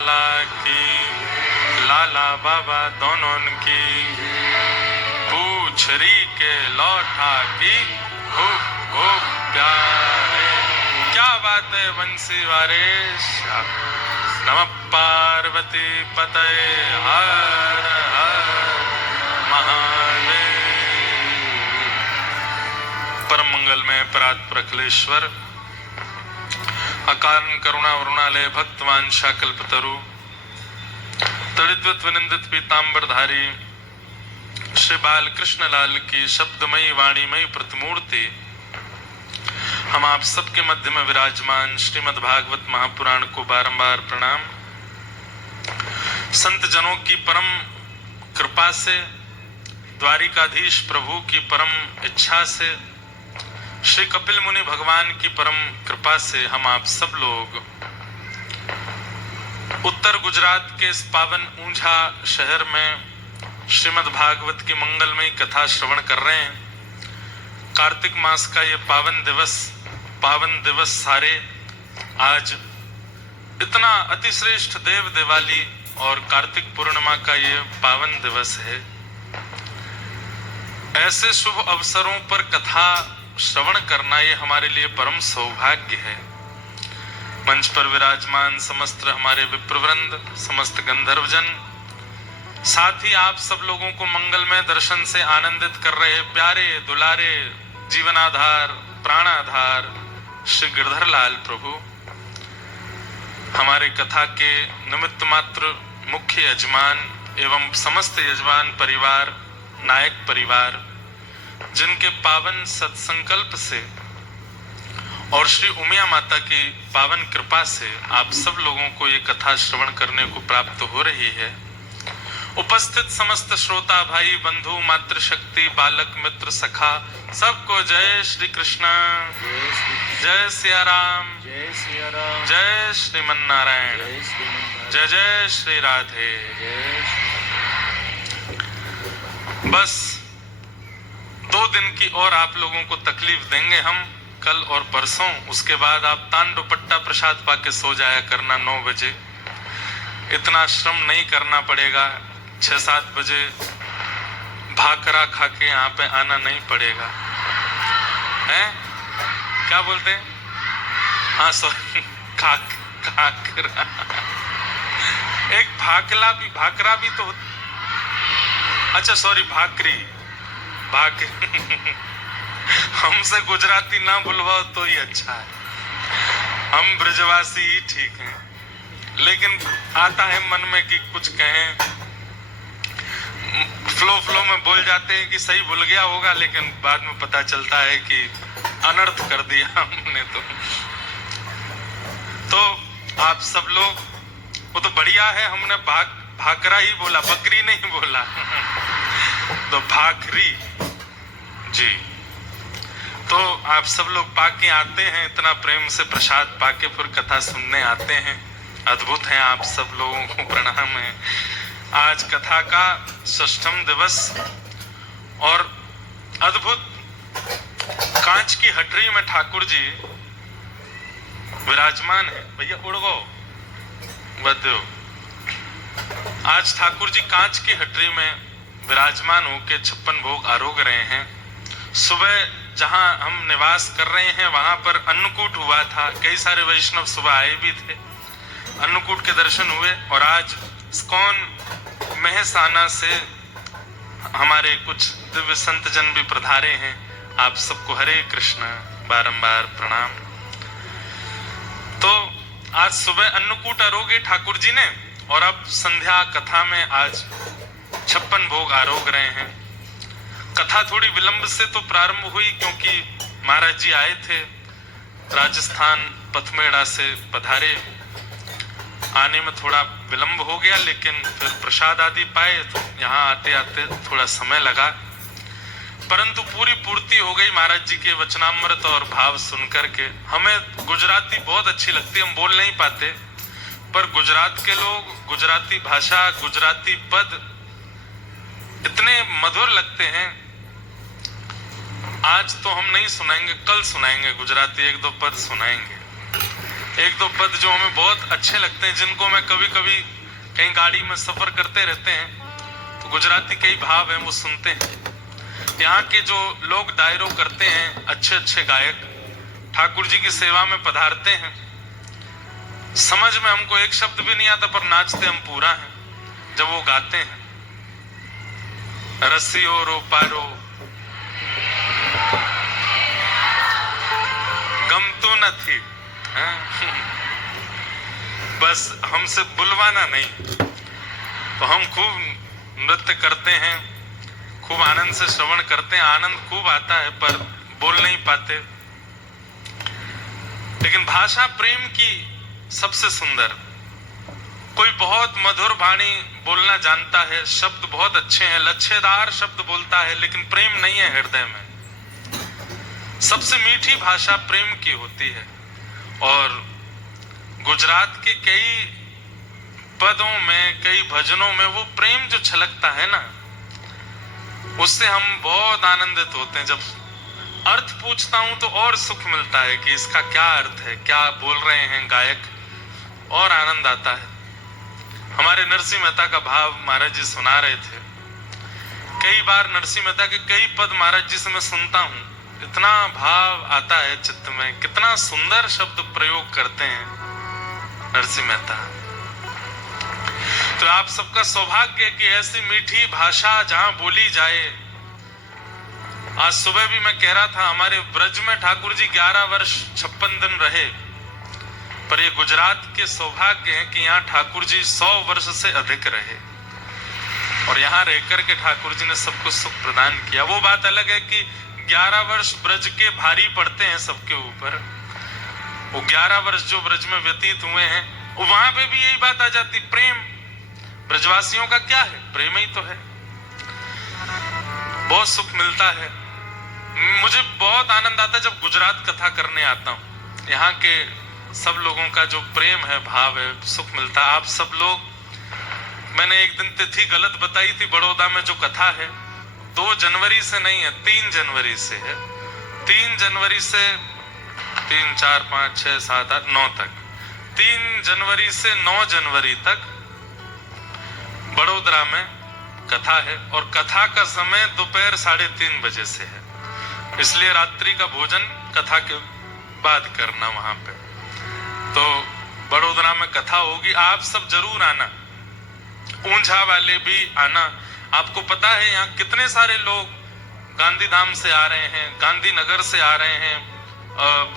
लाला की, लाला बाबा दोनों की, पूछरी के लौठा की, खूब खूब प्यारे। क्या बात है बंसी वारेश। नमः पार्वती पतये हर हर महादेव। परम मंगल में परात प्रखलेश्वर अकारण करुणा वरुणालय भक्तवांशा कल्पतरु तड़िद्वत विनिंदित पीतांबरधारी श्री बाल कृष्ण लाल की शब्दमयी वाणीमयी प्रतिमूर्ति हम आप सबके मध्य में विराजमान श्रीमद् भागवत महापुराण को बारंबार प्रणाम। संत जनों की परम कृपा से, द्वारिकाधीश प्रभु की परम इच्छा से, श्री कपिल मुनि भगवान की परम कृपा से हम आप सब लोग उत्तर गुजरात के इस पावन ऊंझा शहर में श्रीमद् भागवत की मंगलमयी कथा श्रवण कर रहे हैं। कार्तिक मास का ये पावन दिवस सारे आज इतना अतिश्रेष्ठ देव दिवाली और कार्तिक पूर्णिमा का ये पावन दिवस है। ऐसे शुभ अवसरों पर कथा श्रवण करना ये हमारे लिए परम सौभाग्य है। मंच पर विराजमान समस्त हमारे विप्रवृंद, समस्त गंधर्वजन, साथ ही आप सब लोगों को मंगलमय दर्शन से आनंदित कर रहे प्यारे दुलारे जीवनाधार प्राणाधार श्री गिरधरलाल प्रभु, हमारे कथा के निमित्त मात्र मुख्य यजमान एवं समस्त यजमान परिवार, नायक परिवार, जिनके पावन सत्संकल्प से और श्री उमिया माता की पावन कृपा से आप सब लोगों को ये कथा श्रवण करने को प्राप्त हो रही है। उपस्थित समस्त श्रोता भाई बंधु मातृशक्ति बालक मित्र सखा सबको जय श्री कृष्ण, जय सिया राम, जय श्रीमन नारायण, जय जय श्री राधे। बस 2 दिन की और आप लोगों को तकलीफ देंगे हम, कल और परसों। उसके बाद आप तान दुपट्टा प्रसाद पाके सो जाया करना 9 बजे। इतना श्रम नहीं करना पड़ेगा। 6-7 बजे भाकरा खा के यहाँ पे आना नहीं पड़ेगा। हैं? क्या बोलते हैं? हाँ सॉरी, खाकरा। एक भाकरा भी तो, अच्छा सॉरी, भाकरी। हमसे गुजराती ना बुलवाओ तो ही अच्छा है, हम ब्रजवासी ही ठीक हैं। लेकिन आता है मन में कि कुछ कहें, फ्लो में बोल जाते हैं कि सही भूल गया होगा, लेकिन बाद में पता चलता है कि अनर्थ कर दिया हमने। तो आप सब लोग, वो तो बढ़िया है, हमने भाकरा ही बोला, बकरी नहीं बोला। तो भाकरी जी। तो आप सब लोग पाके आते हैं, इतना प्रेम से प्रसाद पाके फिर कथा सुनने आते हैं। अद्भुत है, आप सब लोगों को प्रणाम है। आज कथा का 6ठम दिवस और अद्भुत कांच की हटरी में ठाकुर जी विराजमान है। भैया उड़ गो बदो। आज ठाकुर जी कांच की हटरी में विराजमान होके 56 भोग आरोग रहे हैं। सुबह जहां हम निवास कर रहे हैं वहां पर अन्नकूट हुआ था, कई सारे वैष्णव सुबह आए भी थे, अन्नकूट के दर्शन हुए। और आज इस्कॉन महसाना से हमारे कुछ दिव्य संत जन भी पधारे हैं। आप सबको हरे कृष्ण, बारंबार प्रणाम। तो आज सुबह अन्नकूट आरोगे ठाकुर जी ने, और अब संध्या कथा में आज 56 भोग आरोग रहे हैं। कथा थोड़ी विलंब से तो प्रारंभ हुई, क्योंकि महाराज जी आए थे राजस्थान पथमेड़ा से पधारे। आने में थोड़ा विलंब हो गया, लेकिन फिर प्रसाद आदि पाए तो यहाँ आते आते थोड़ा समय लगा, परंतु पूरी पूर्ति हो गई महाराज जी के वचनामृत और भाव सुनकर के। हमें गुजराती बहुत अच्छी लगती है, हम बोल नहीं पाते, पर गुजरात के लोग, गुजराती भाषा, गुजराती पद इतने मधुर लगते हैं। आज तो हम नहीं सुनाएंगे, कल सुनाएंगे गुजराती 1-2 पद सुनाएंगे। एक दो पद जो हमें बहुत अच्छे लगते हैं, जिनको मैं कभी कभी कहीं गाड़ी में सफर करते रहते हैं तो गुजराती कई भाव हैं वो सुनते हैं। यहाँ के जो लोग डायरो करते हैं, अच्छे अच्छे गायक ठाकुर जी की सेवा में पधारते हैं, समझ में हमको एक शब्द भी नहीं आता पर नाचते हम पूरा हैं जब वो गाते हैं। रसियो रो पारो गमतू નથી, बस हमसे बुलवाना नहीं। तो हम खूब नृत्य करते हैं, खूब आनंद से श्रवण करते हैं, आनंद खूब आता है पर बोल नहीं पाते। लेकिन भाषा प्रेम की सबसे सुंदर, कोई बहुत मधुर वाणी बोलना जानता है, शब्द बहुत अच्छे हैं, लच्छेदार शब्द बोलता है, लेकिन प्रेम नहीं है हृदय में। सबसे मीठी भाषा प्रेम की होती है। और गुजरात के कई पदों में, कई भजनों में वो प्रेम जो छलकता है ना, उससे हम बहुत आनंदित होते हैं। जब अर्थ पूछता हूं तो और सुख मिलता है कि इसका क्या अर्थ है, क्या बोल रहे हैं गायक, और आनंद आता है। हमारे नरसिंह मेहता का भाव महाराज जी सुना रहे थे। कई बार नरसिंह मेहता के कई पद महाराज जी से मैं सुनता हूं, इतना भाव आता है चित्त में, कितना सुंदर शब्द प्रयोग करते हैं नरसिंह मेहता। तो आप सबका सौभाग्य कि ऐसी मीठी भाषा जहां बोली जाए। आज सुबह भी मैं कह रहा था, हमारे ब्रज में ठाकुर जी 11 वर्ष 56 दिन रहे, पर ये गुजरात के सौभाग्य है कि यहाँ ठाकुर जी 100 वर्ष से अधिक रहे और यहाँ रहकर के ठाकुर जी ने सबको सुख प्रदान किया। वो बात अलग है कि 11 वर्ष ब्रज के भारी पड़ते हैं सबके ऊपर, वो 11 वर्ष जो ब्रज में व्यतीत हुए हैं, वहां पे भी यही बात आ जाती, प्रेम। ब्रजवासियों का क्या है, प्रेम ही तो है। बहुत सुख मिलता है। मुझे बहुत आनंद आता है जब गुजरात कथा करने आता हूँ। यहाँ के सब लोगों का जो प्रेम है, भाव है, सुख मिलता है। आप सब लोग, मैंने एक दिन तिथि गलत बताई थी, बड़ौदा में जो कथा है 2 जनवरी से नहीं है, 3 जनवरी से है। 3 जनवरी से 3, 4, 5, 6, 7, 8, 9 तक, 3 जनवरी से 9 जनवरी तक बड़ोदरा में कथा है। और कथा का समय दोपहर 3:30 बजे से है, इसलिए रात्रि का भोजन कथा के बाद करना वहां पे। तो बड़ोदरा में कथा होगी, आप सब जरूर आना, ऊंझा वाले भी आना। आपको पता है यहाँ कितने सारे लोग गांधीधाम से आ रहे हैं, गांधीनगर से आ रहे हैं,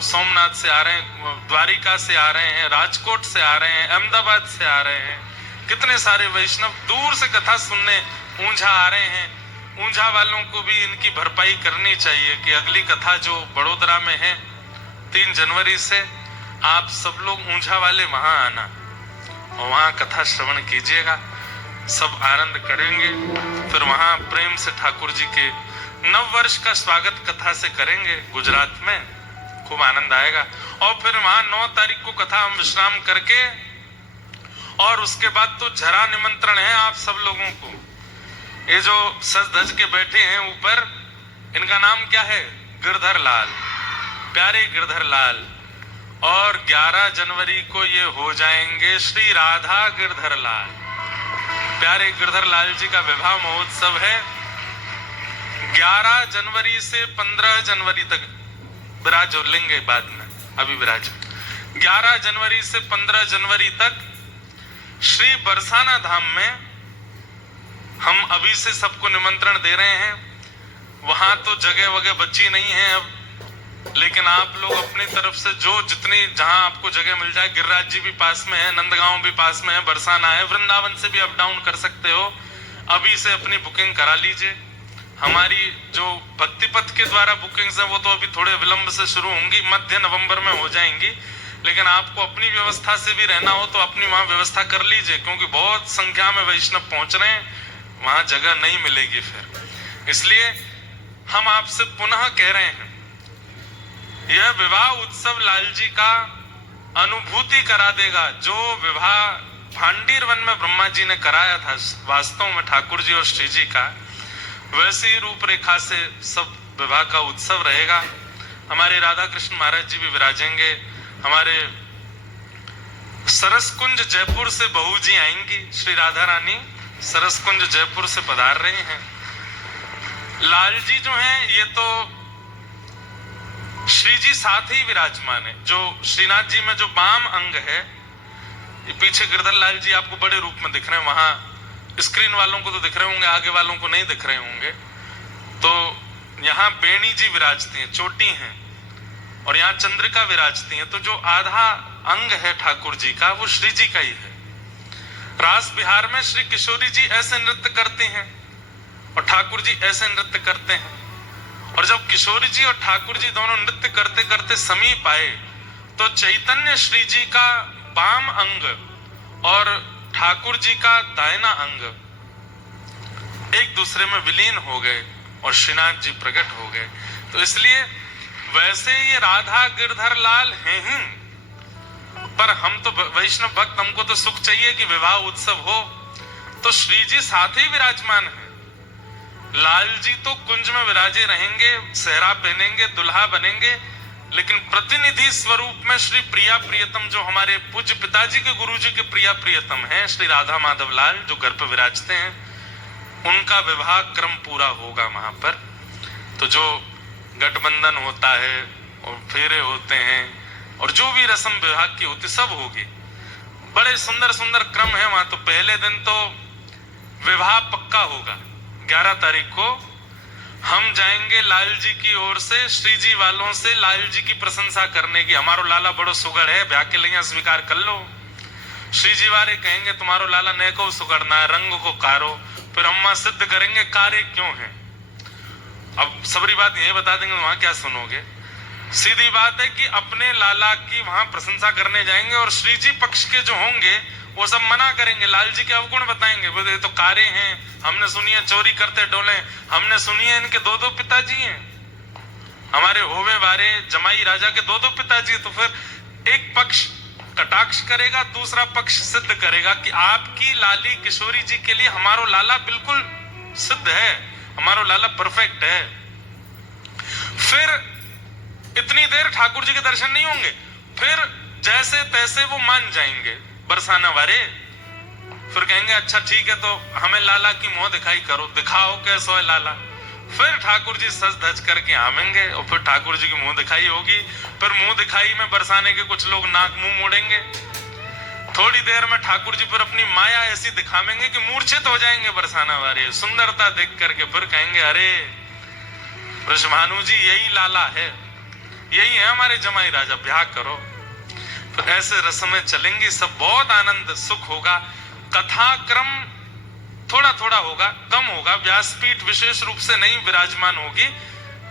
सोमनाथ से आ रहे हैं, द्वारिका से आ रहे हैं, राजकोट से आ रहे हैं, अहमदाबाद से आ रहे हैं। कितने सारे वैष्णव दूर से कथा सुनने ऊंझा आ रहे हैं। ऊंझा वालों को भी इनकी भरपाई करनी चाहिए कि अगली कथा जो बड़ोदरा में है 3 जनवरी से, आप सब लोग ऊंझा वाले वहां आना और वहां कथा श्रवण कीजिएगा, सब आनंद करेंगे। फिर वहां प्रेम से ठाकुर जी के नव वर्ष का स्वागत कथा से करेंगे गुजरात में, खूब आनंद आएगा। और फिर वहां 9 तारीख को कथा हम विश्राम करके, और उसके बाद तो झरा निमंत्रण है आप सब लोगों को। ये जो सज धज के बैठे हैं ऊपर, इनका नाम क्या है, गिरधर लाल, प्यारे गिरधर लाल। और 11 जनवरी को ये हो जाएंगे श्री राधा गिरधर लाल। प्यारे गिरधर लाल जी का विवाह महोत्सव है। 11 जनवरी से 15 जनवरी तक विराजो, लेंगे बाद में, अभी विराजो। 11 जनवरी से 15 जनवरी तक श्री बरसाना धाम में हम अभी से सबको निमंत्रण दे रहे हैं। वहां तो जगह वगैरह बची नहीं है अब, लेकिन आप लोग अपनी तरफ से जो जितनी, जहां आपको जगह मिल जाए, गिरिराज जी भी पास में है, नंदगांव भी पास में है, बरसाना है, वृंदावन से भी अप डाउन कर सकते हो। अभी से अपनी बुकिंग करा लीजिए। हमारी जो भक्ति पथ के द्वारा बुकिंग्स है वो तो अभी थोड़े विलंब से शुरू होंगी, मध्य नवंबर में हो जाएंगी। लेकिन आपको अपनी व्यवस्था से भी रहना हो तो अपनी वहां व्यवस्था कर लीजिए, क्योंकि बहुत संख्या में वैष्णव पहुंच रहे हैं, वहां जगह नहीं मिलेगी फिर। इसलिए हम आपसे पुनः कह रहे हैं, यह विवाह उत्सव लाल जी का अनुभूति करा देगा। जो विवाह भांडीर वन में ब्रह्मा जी ने कराया था वास्तव में ठाकुर जी और श्री जी का, वैसी रूपरेखा से सब विवाह का उत्सव रहेगा। हमारे राधा कृष्ण महाराज जी भी विराजेंगे, हमारे सरसकुंज जयपुर से बहू जी आएंगी, श्री राधा रानी सरसकुंज जयपुर से पधार रहे हैं। लाल जी जो हैं ये तो श्री जी साथ ही विराजमान है। जो श्रीनाथ जी में जो वाम अंग है, ये पीछे गिरधर लाल जी आपको बड़े रूप में दिख रहे हैं, वहां स्क्रीन वालों को तो दिख रहे होंगे, आगे वालों को नहीं दिख रहे होंगे। तो यहाँ बेणी जी विराजती हैं, चोटी हैं, और यहाँ चंद्रिका विराजती हैं। तो जो आधा अंग है ठाकुर जी का वो श्री जी का ही है। रास बिहार में श्री किशोरी जी ऐसे नृत्य करते हैं और ठाकुर जी ऐसे नृत्य करते हैं। और जब किशोरी जी और ठाकुर जी दोनों नृत्य करते करते समीप आए तो चैतन्य श्री जी का वाम अंग और ठाकुर जी का दाहिना अंग एक दूसरे में विलीन हो गए और श्रीनाथ जी प्रकट हो गए। तो इसलिए वैसे ये राधा गिरधर लाल हैं ही, पर हम तो वैष्णव भक्त, हमको तो सुख चाहिए कि विवाह उत्सव हो, तो श्री जी साथ ही विराजमान है। लाल जी तो कुंज में विराजे रहेंगे, सेहरा पहनेंगे, दुल्हा बनेंगे, लेकिन प्रतिनिधि स्वरूप में श्री प्रिया प्रियतम जो हमारे पूज्य पिताजी के गुरुजी के प्रिया प्रियतम हैं, श्री राधा माधव लाल जो घर पर विराजते हैं, उनका विवाह क्रम पूरा होगा वहां पर। तो जो गठबंधन होता है और फेरे होते हैं और जो भी रस्म विवाह की होती सब होगी। बड़े सुंदर सुंदर क्रम है वहां। तो पहले दिन तो विवाह पक्का होगा, 11 तारीख को हम जाएंगे लाल जी की ओर से श्री जी वालों से लाल जी की प्रशंसा करने की, हमारो लाला बड़ो सुगड़ है, ब्याह के लिए स्वीकार कर लो। श्री जी वाले कहेंगे तुम्हारो लाला ने को सुगड़ना है, रंग को कारो। फिर अम्मा सिद्ध करेंगे कार्य क्यों है। अब सबरी बात यही बता देंगे, वहां क्या सुनोगे। सीधी बात है कि अपने लाला की वहां प्रशंसा करने जाएंगे और श्री जी पक्ष के जो होंगे वो सब मना करेंगे, लाल जी के अवगुण बताएंगे, बोले तो कारे हैं, हमने सुनी है चोरी करते डोले, हमने सुनी है इनके 2-2 पिताजी हैं, हमारे होवे वारे जमाई राजा के 2-2 पिताजी। तो फिर एक पक्ष कटाक्ष करेगा, दूसरा पक्ष सिद्ध करेगा कि आपकी लाली किशोरी जी के लिए हमारो लाला बिल्कुल सिद्ध है, हमारो लाला परफेक्ट है। फिर इतनी देर ठाकुर जी के दर्शन नहीं होंगे, फिर जैसे तैसे वो मान जाएंगे बरसाना वाले। फिर कहेंगे अच्छा ठीक है, तो हमें लाला की मुंह दिखाई करो, दिखाओ कैसो है लाला। फिर ठाकुर जी सज धज करके आवेंगे और फिर ठाकुर जी की मुंह दिखाई होगी। फिर मुंह दिखाई में बरसाने के कुछ लोग नाक मुंह मोड़ेंगे। थोड़ी देर में ठाकुर जी फिर अपनी माया ऐसी दिखावेंगे कि मूर्छित हो जाएंगे बरसाना वाले सुंदरता देख करके। फिर कहेंगे अरे वृषभानु जी यही लाला है, यही है हमारे जमाई राजा, ब्याह करो। फिर ऐसे रस्में चलेंगी, सब बहुत आनंद सुख होगा। कथा क्रम थोड़ा थोड़ा होगा, कम होगा, व्यासपीठ विशेष रूप से नहीं विराजमान होगी,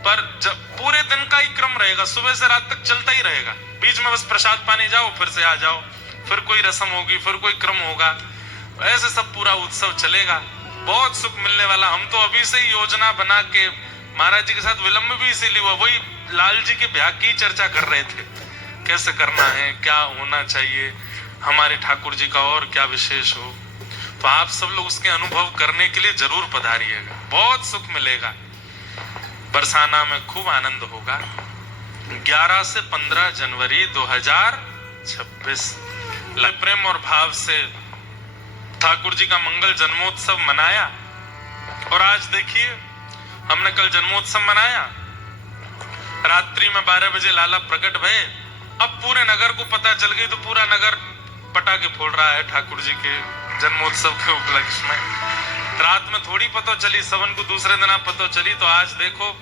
पर जब पूरे दिन का ही क्रम रहेगा, सुबह से रात तक चलता ही रहेगा। बीच में बस प्रसाद पाने जाओ, फिर से आ जाओ, फिर कोई रस्म होगी, फिर कोई क्रम होगा, ऐसे सब पूरा उत्सव चलेगा। बहुत सुख मिलने वाला। हम तो अभी से ही योजना बना के महाराज जी के साथ विलंब भी इसीलिए हुआ, वही लाल जी के ब्याह की चर्चा कर रहे थे, कैसे करना है, क्या होना चाहिए, हमारे ठाकुर जी का और क्या विशेष हो। तो आप सब लोग उसके अनुभव करने के लिए जरूर पधारिएगा, बहुत सुख मिलेगा। बरसाना में खूब आनंद होगा। 11 से 15 जनवरी 2026 प्रेम और भाव से ठाकुर जी का मंगल जन्मोत्सव मनाया। और आज देखिए हमने कल जन्मोत्सव मनाया, रात्रि में 12 बजे लाला प्रकट भये। अब पूरे नगर को पता चल गई, तो पूरा नगर पटाखे फोड़ रहा है ठाकुर जी के जन्मोत्सव के उपलक्ष्य में। रात में थोड़ी पता चली, सबन को दूसरे दिन पता चली। तो आज देखो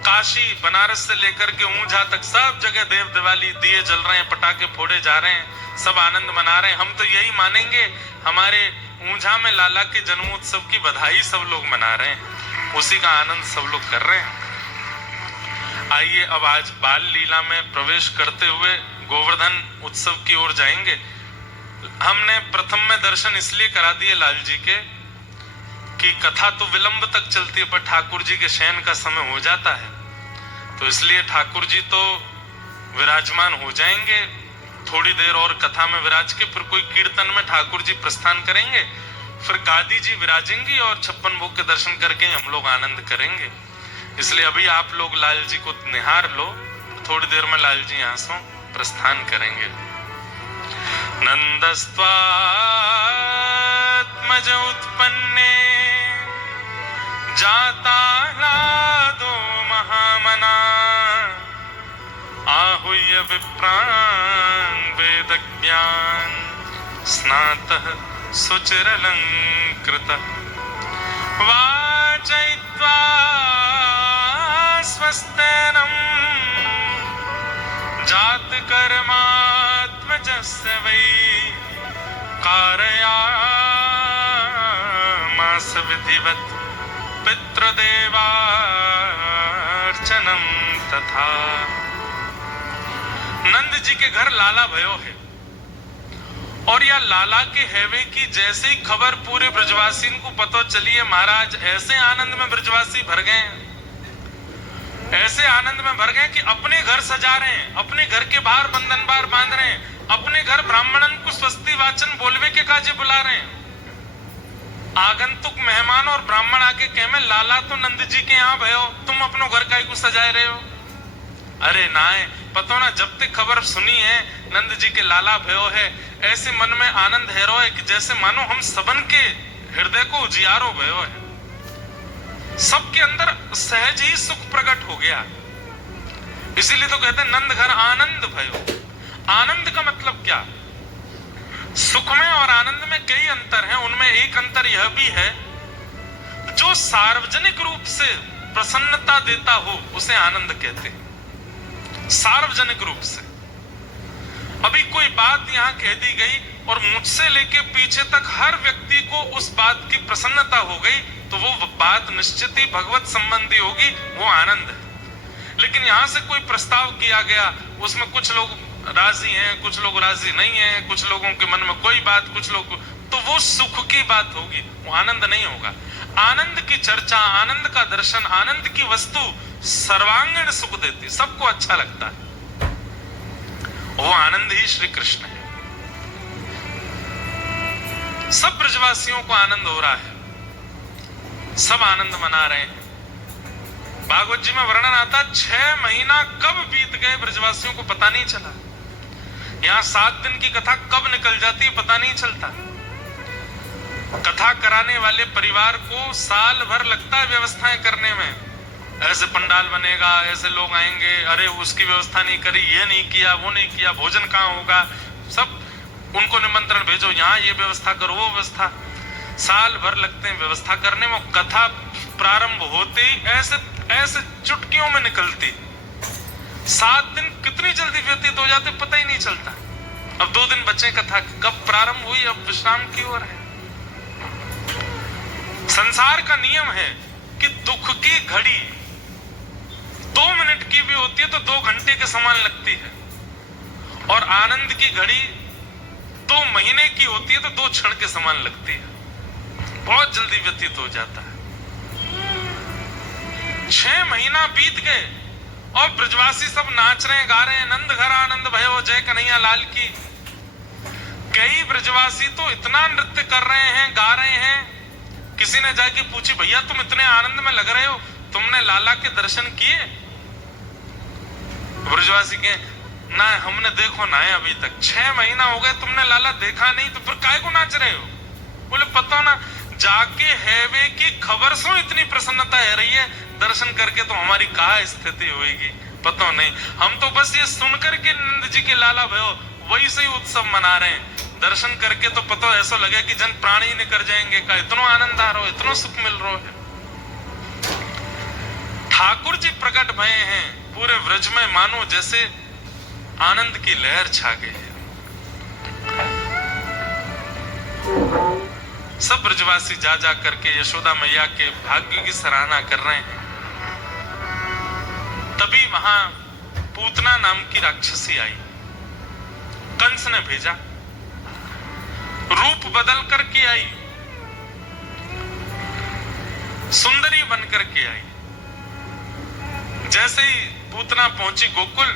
काशी बनारस से लेकर के ऊंझा तक सब जगह देव दिवाली, दिए जल रहे हैं, पटाखे फोड़े जा रहे हैं, सब आनंद मना रहे हैं। हम तो यही मानेंगे, हमारे ऊंझा में लाला के जन्मोत्सव की बधाई सब लोग मना रहे हैं, उसी का आनंद सब लोग कर रहे हैं। आइए अब आज बाल लीला में प्रवेश करते हुए गोवर्धन उत्सव की ओर जाएंगे। हमने प्रथम में दर्शन इसलिए करा दिए लाल जी के कि कथा तो विलंब तक चलती है, पर ठाकुर जी के शयन का समय हो जाता है, तो इसलिए ठाकुर जी तो विराजमान हो जाएंगे थोड़ी देर और कथा में विराज के। फिर कोई कीर्तन में ठाकुर जी प्रस्थान करेंगे, फिर गादी जी विराजेंगी और 56 भोग के दर्शन करके हम लोग आनंद करेंगे। इसलिए अभी आप लोग लाल जी को निहार लो, थोड़ी देर में लाल जी यहाँ से प्रस्थान करेंगे। नंदस्त्वात्मज उत्पन्ने जाताह्लादो महामना आहूय विप्रान् वेदज्ञान स्नातः सुचिरलंकृतः वाचयित्वा स्वस्तेनं जातकर्मात्मजस्य वै कारयामास विधिवत् पितृदेवार्चनं तथा। नंद जी के घर लाला भयो है और या लाला के हैवे की जैसे ही खबर पूरे ब्रजवासी को पता चली है, महाराज ऐसे आनंद में ब्रजवासी भर गए, ऐसे आनंद में भर गए कि अपने घर सजा रहे हैं, अपने घर के बाहर बंधन बार बांध रहे हैं, अपने घर ब्राह्मणन को स्वस्ति वाचन बोलवे के काजे बुला रहे हैं। आगंतुक मेहमान और ब्राह्मण आके कहे में लाला तो नंद जी के यहाँ भयो, तुम अपनो घर काहे को सजाए रहे हो? अरे नाए पतो ना, जब तक खबर सुनी है नंद जी के लाला भयो है, ऐसे मन में आनंद है रो है कि जैसे मानो हम सबन के हृदय को उजियारो भयो है, सबके अंदर सहज ही सुख प्रकट हो गया। इसीलिए तो कहते हैं नंद घर आनंद भयो। आनंद का मतलब क्या? सुख में और आनंद में कई अंतर हैं, उनमें एक अंतर यह भी है, जो सार्वजनिक रूप से प्रसन्नता देता हो उसे आनंद कहते हैं। सार्वजनिक रूप से अभी कोई बात यहां कह दी गई और मुझसे लेके पीछे तक हर व्यक्ति को उस बात की प्रसन्नता हो गई, तो वो बात निश्चित ही भगवत संबंधी होगी, वो आनंद है। लेकिन यहां से कोई प्रस्ताव किया गया, उसमें कुछ लोग राजी हैं, कुछ लोग राजी नहीं हैं, कुछ लोगों के मन में कोई बात, कुछ लोग, तो वो सुख की बात होगी, वो आनंद नहीं होगा। आनंद की चर्चा, आनंद का दर्शन, आनंद की वस्तु सर्वांगीण सुख देती, सबको अच्छा लगता है। वो आनंद ही श्री कृष्ण है। सब ब्रजवासियों को आनंद हो रहा है, सब आनंद मना रहे हैं। भागवत जी में वर्णन आता, 6 महीना कब बीत गए ब्रजवासियों को पता नहीं चला। यहां 7 दिन की कथा कब निकल जाती है पता नहीं चलता। कथा कराने वाले परिवार को साल भर लगता है व्यवस्थाएं करने में, ऐसे पंडाल बनेगा, ऐसे लोग आएंगे, अरे उसकी व्यवस्था नहीं करी, ये नहीं किया, वो नहीं किया, भोजन कहाँ होगा, सब उनको निमंत्रण भेजो, यहाँ ये व्यवस्था करो, वो व्यवस्था, साल भर लगते हैं व्यवस्था करने में। कथा प्रारंभ होते ही ऐसे ऐसे चुटकियों में निकलती, 7 दिन कितनी जल्दी व्यतीत हो जाते पता ही नहीं चलता। अब 2 दिन बचे कथा, कब प्रारंभ हुई, अब विश्राम की ओर है। संसार का नियम है कि दुख की घड़ी 2 मिनट की भी होती है तो 2 घंटे के समान लगती है, और आनंद की घड़ी 2 महीने की होती है तो 2 क्षण के समान लगती है, बहुत जल्दी व्यतीत हो जाता है। 6 महीना बीत गए और ब्रजवासी सब नाच रहे हैं, गा रहे हैं, नंद घर आनंद भयो जय कन्हैया लाल की। कई ब्रजवासी तो इतना नृत्य कर रहे हैं, गा रहे हैं, किसी ने जाके पूछी, भैया तुम इतने आनंद में लग रहे हो, तुमने लाला के दर्शन किए? ब्रजवासी के ना हमने देखो ना है अभी तक, 6 महीना हो गए तुमने लाला देखा नहीं, तो फिर काहे को नाच रहे हो? बोले पता ना, जाके हैवे की खबर सो इतनी प्रसन्नता है रही है, दर्शन करके तो हमारी कहा स्थिति होगी पता नहीं। हम तो बस ये सुनकर के नंद जी के लाला भयो वही से ही उत्सव मना रहे हैं, दर्शन करके तो पता ऐसा लगे कि जन प्राण ही निकल जाएंगे, का इतना आनंद आ रहा हो, इतना सुख मिल रहा है। ठाकुर जी प्रकट भये हैं पूरे व्रज में, मानो जैसे आनंद की लहर छा गई है। सब ब्रजवासी जा जा करके यशोदा मैया के भाग्य की सराहना कर रहे हैं। तभी वहां पूतना नाम की राक्षसी आई, कंस ने भेजा, रूप बदल करके आई, सुंदरी बन करके आई। जैसे ही पूतना पहुंची गोकुल,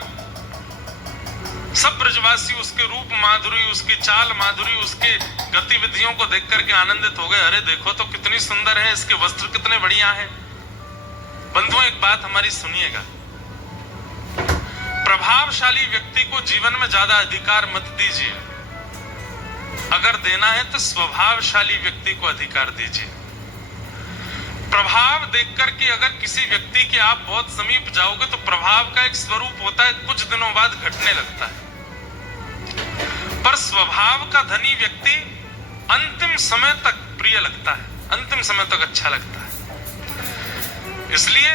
सब ब्रजवासी उसके रूप माधुरी, उसकी चाल माधुरी, उसके गतिविधियों को देख करके आनंदित हो गए। अरे देखो तो कितनी सुंदर है, इसके वस्त्र कितने बढ़िया हैं। बंधुओं एक बात हमारी सुनिएगा, प्रभावशाली व्यक्ति को जीवन में ज्यादा अधिकार मत दीजिए। अगर देना है तो स्वभावशाली व्यक्ति को अधिकार दीजिए। प्रभाव देखकर कि अगर किसी व्यक्ति के आप बहुत समीप जाओगे तो प्रभाव का एक स्वरूप होता है, कुछ दिनों बाद घटने लगता है, पर स्वभाव का धनी व्यक्ति अंतिम समय तक प्रिय लगता है, अंतिम समय तक अच्छा लगता है। इसलिए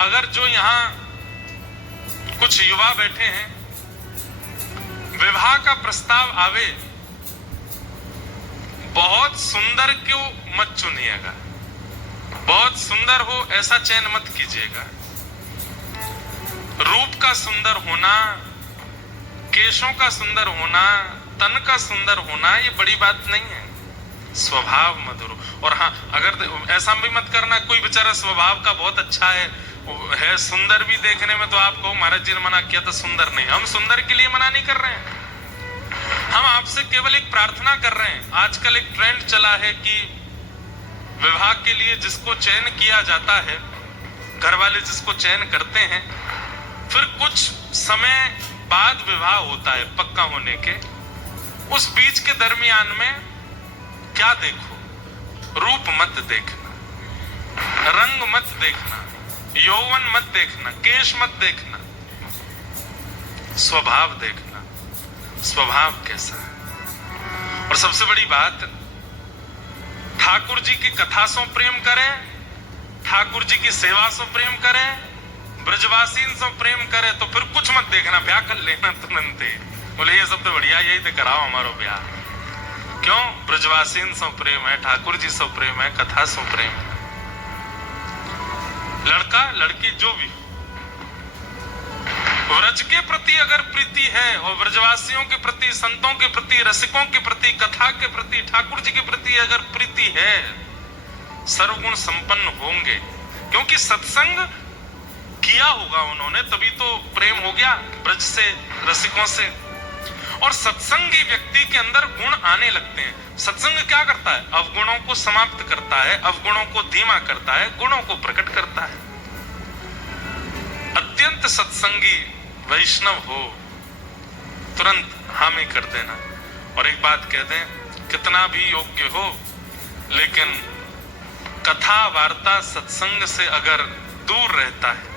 अगर जो यहाँ कुछ युवा बैठे हैं, विवाह का प्रस्ताव आवे, बहुत सुंदर क्यों मत चुनिएगा, बहुत सुंदर हो ऐसा चयन मत कीजिएगा। रूप का सुंदर होना, केशों का सुंदर होना, तन का सुंदर होना ये बड़ी बात नहीं है, स्वभाव मधुर। और हाँ, अगर ऐसा भी मत करना कोई बेचारा स्वभाव का बहुत अच्छा है सुंदर भी देखने में, तो आप कहो महाराज जी ने मना किया तो सुंदर नहीं। हम सुंदर के लिए मना नहीं कर रहे हैं, हम आपसे केवल एक प्रार्थना कर रहे हैं। आजकल एक ट्रेंड चला है कि विवाह के लिए जिसको चयन किया जाता है, घर वाले जिसको चयन करते हैं, फिर कुछ समय बाद विवाह होता है पक्का होने के। उस बीच के दरमियान में क्या देखो, रूप मत देखना, रंग मत देखना, यौवन मत देखना, केश मत देखना, स्वभाव देखना, स्वभाव कैसा है। और सबसे बड़ी बात, ठाकुर जी की कथा सो प्रेम करें, ठाकुर जी की सेवा सो प्रेम करें, ब्रजवासीन सो प्रेम करें, तो फिर कुछ मत देखना, ब्याह कर लेना तुरंत। बोले ये सब तो बढ़िया, यही तो कराओ हमारो ब्याह। क्यों? ब्रजवासीन सो प्रेम है, ठाकुर जी सो प्रेम है, कथा सो प्रेम है। लड़का लड़की जो भी, व्रज के प्रति अगर प्रीति है और ब्रजवासियों के प्रति, संतों के प्रति, रसिकों के प्रति, कथा के प्रति, ठाकुर जी के प्रति अगर प्रीति है, सर्वगुण संपन्न होंगे। क्योंकि सत्संग किया होगा उन्होंने, तभी तो प्रेम हो गया ब्रज से, रसिकों से। और सत्संगी व्यक्ति के अंदर गुण आने लगते हैं। सत्संग क्या करता है? अवगुणों को समाप्त करता है, अवगुणों को धीमा करता है, गुणों को प्रकट करता है। अत्यंत सत्संगी वैष्णव हो, तुरंत हामी कर देना। और एक बात कह दें, कितना भी योग्य हो, लेकिन कथा वार्ता सत्संग से अगर दूर रहता है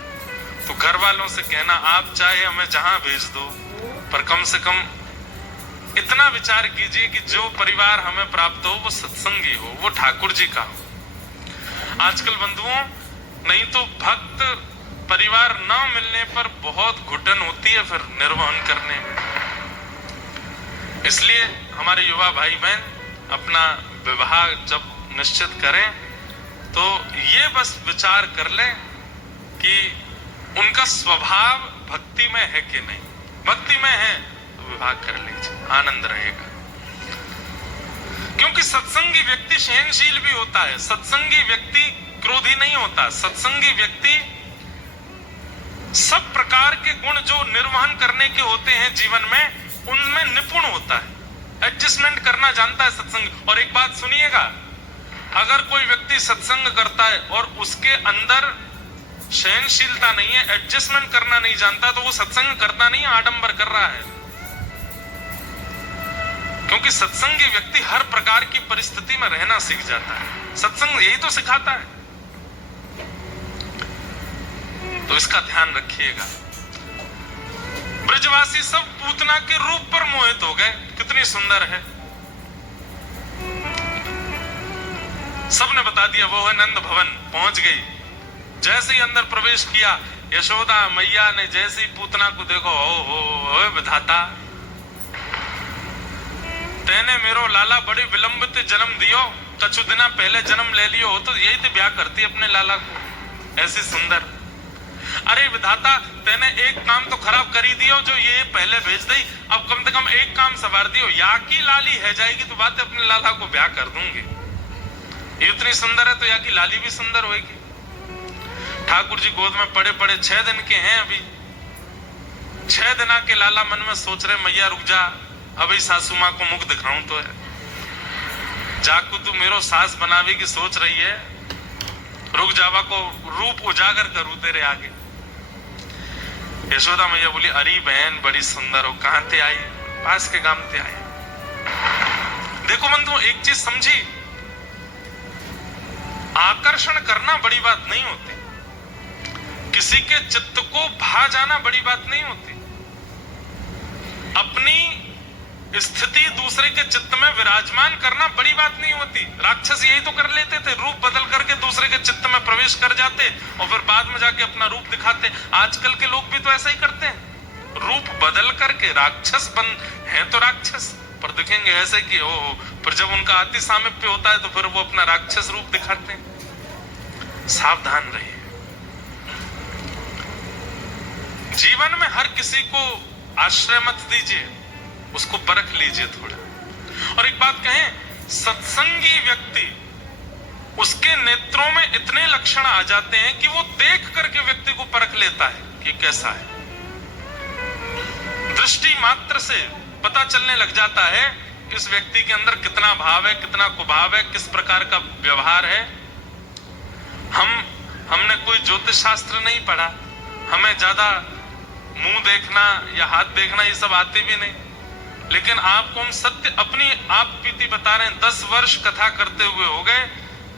तो घर वालों से कहना, आप चाहे हमें जहां भेज दो, पर कम से कम इतना विचार कीजिए कि जो परिवार हमें प्राप्त हो वो सत्संगी हो, वो ठाकुर जी का हो। आजकल बंधुओं, नहीं तो भक्त परिवार न मिलने पर बहुत घुटन होती है फिर निर्वहन करने में। इसलिए हमारे युवा भाई बहन अपना विवाह जब निश्चित करें तो ये बस विचार कर लें कि उनका स्वभाव भक्ति में है कि नहीं। भक्ति में है तो विवाह कर लीजिए, आनंद रहेगा। क्योंकि सत्संगी व्यक्ति सहनशील भी होता है, सत्संगी व्यक्ति क्रोधी नहीं होता, सत्संगी व्यक्ति सब प्रकार के गुण जो निर्वहन करने के होते हैं जीवन में, उनमें निपुण होता है, एडजस्टमेंट करना जानता है सत्संग। और एक बात सुनिएगा, अगर कोई व्यक्ति सत्संग करता है और उसके अंदर सहनशीलता नहीं है, एडजस्टमेंट करना नहीं जानता, तो वो सत्संग करता नहीं है, आडंबर कर रहा है। क्योंकि सत्संगी व्यक्ति हर प्रकार की परिस्थिति में रहना सीख जाता है, सत्संग यही तो सिखाता है। तो इसका ध्यान रखिएगा। ब्रजवासी सब पूतना के रूप पर मोहित हो गए, कितनी सुंदर है, सबने बता दिया वो है नंद भवन। पहुंच गई, जैसे ही अंदर प्रवेश किया, यशोदा मैया ने जैसे ही पूतना को देखो, ओ विधाता, तेने मेरो लाला बड़ी विलंबित जन्म दियो, कछु दिना पहले जन्म ले लियो हो तो यही तो ब्याह करती अपने लाला को, ऐसी सुंदर। अरे विधाता, तेने एक काम तो खराब कर ही दियो जो ये पहले भेज दी, अब कम से कम एक काम सवार दियो, या की लाली है जाएगी तो बात अपने लाला को ब्याह कर दूंगी। ये इतनी सुंदर है तो या की लाली भी सुंदर होगी। ठाकुर जी गोद में पड़े पड़े 6 दिन के हैं अभी, 6 दिना के लाला मन में सोच रहे, मैया रुक जा, अभी सासू माँ को मुख दिखाऊं तो है, जाकू तू मेरो सास बनावे की सोच रही है, रुक जावा को रूप उजागर करूं तेरे आगे। यशोदा मैया बोली, अरे बहन बड़ी सुंदर हो, कहां ते आई? पास के गांव ते आई। देखो बंधुओं, एक चीज समझी, आकर्षण करना बड़ी बात नहीं होती, किसी के चित्त को भा जाना बड़ी बात नहीं होती, अपनी स्थिति दूसरे के चित्त में विराजमान करना बड़ी बात नहीं होती। राक्षस यही तो कर लेते थे, रूप बदल करके दूसरे के चित्त में प्रवेश कर जाते और फिर बाद में जाके अपना रूप दिखाते। आजकल के लोग भी तो ऐसा ही करते हैं, रूप बदल करके राक्षस बन है तो राक्षस, पर दिखेंगे ऐसे कि ओ, पर जब उनका अति सामीप्य होता है तो फिर वो अपना राक्षस रूप दिखाते हैं। सावधान रहिए, जीवन में हर किसी को आश्रय मत दीजिए, उसको परख लीजिए थोड़ा। और एक बात कहें, सत्संगी व्यक्ति, उसके नेत्रों में इतने लक्षण आ जाते हैं कि वो देख करके व्यक्ति को परख लेता है कि कैसा है। दृष्टि मात्र से पता चलने लग जाता है कि इस व्यक्ति के अंदर कितना भाव है, कितना कुभाव है, किस प्रकार का व्यवहार है। हमने कोई ज्योतिष शास्त्र नहीं पढ़ा, हमें ज्यादा मुंह देखना या हाथ देखना ये सब आते भी नहीं, लेकिन आपको हम सत्य अपनी आप बीती बता रहे हैं। 10 वर्ष कथा करते हुए हो गए,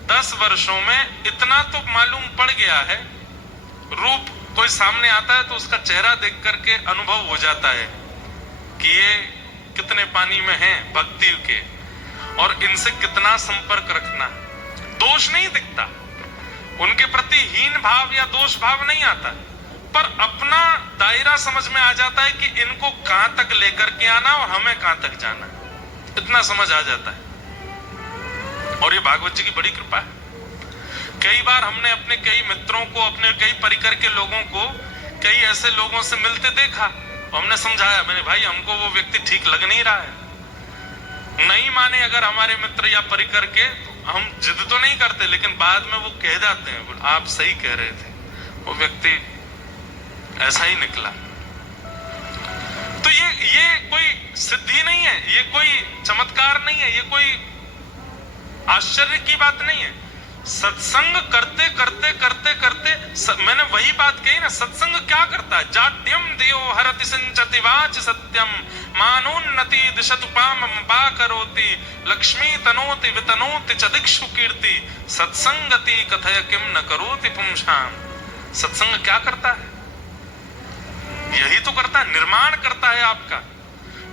10 वर्षों में इतना तो मालूम पड़ गया है, रूप कोई सामने आता है तो उसका चेहरा देख करके अनुभव हो जाता है कि ये कितने पानी में हैं भक्ति के, और इनसे कितना संपर्क रखना। दोष नहीं दिखता, उनके प्रति हीन भाव या दोष भाव नहीं आता, पर अपना दायरा समझ में आ जाता है कि इनको कहां तक लेकर के आना और हमें कहां तक जाना, इतना समझ आ जाता है। और ये भागवत जी की बड़ी कृपा है। कई बार हमने अपने कई मित्रों को, अपने कई परिकर के लोगों को कई ऐसे लोगों से मिलते देखा, और हमने समझाया, मैंने भाई हमको वो व्यक्ति ठीक लग नहीं रहा है। नहीं माने अगर हमारे मित्र या परिकर के, तो हम जिद तो नहीं करते, लेकिन बाद में वो कह जाते हैं, आप सही कह रहे थे, वो व्यक्ति ऐसा ही निकला। तो ये कोई सिद्धि नहीं है, ये कोई चमत्कार नहीं है, ये कोई आश्चर्य की बात नहीं है। सत्संग करते करते करते करते मैंने वही बात कही ना, सत्संग क्या करता है? जाड्यम देव हरति सिंचति वाच सत्यम मानोन्नति दिशतुपाम बा करोति लक्ष्मी तनोति वितनोति च दिक्षु कीर्ति सत्संगति कथय किम न करोति पुंसाम। सत्संग क्या करता है? यही तो करता है, निर्माण करता है आपका।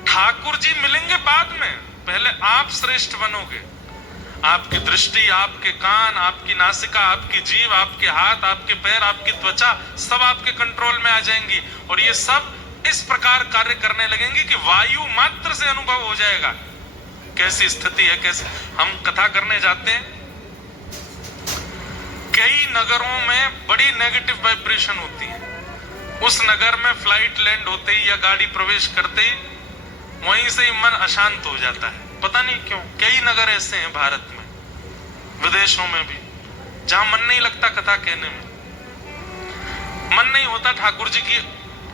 ठाकुर जी मिलेंगे बाद में, पहले आप श्रेष्ठ बनोगे। आपकी दृष्टि, आपके कान, आपकी नासिका, आपकी जीभ, आपके हाथ, आपके पैर, आपकी त्वचा सब आपके कंट्रोल में आ जाएंगी, और ये सब इस प्रकार कार्य करने लगेंगे कि वायु मात्र से अनुभव हो जाएगा कैसी स्थिति है। कैसे हम कथा करने जाते हैं, कई नगरों में बड़ी नेगेटिव वाइब्रेशन होती है, उस नगर में फ्लाइट लैंड होते ही या गाड़ी प्रवेश करते ही वहीं से ही मन अशांत हो जाता है, पता नहीं क्यों। कई नगर ऐसे हैं भारत में, विदेशों में भी, जहां मन नहीं लगता कथा कहने में, मन नहीं होता ठाकुर जी की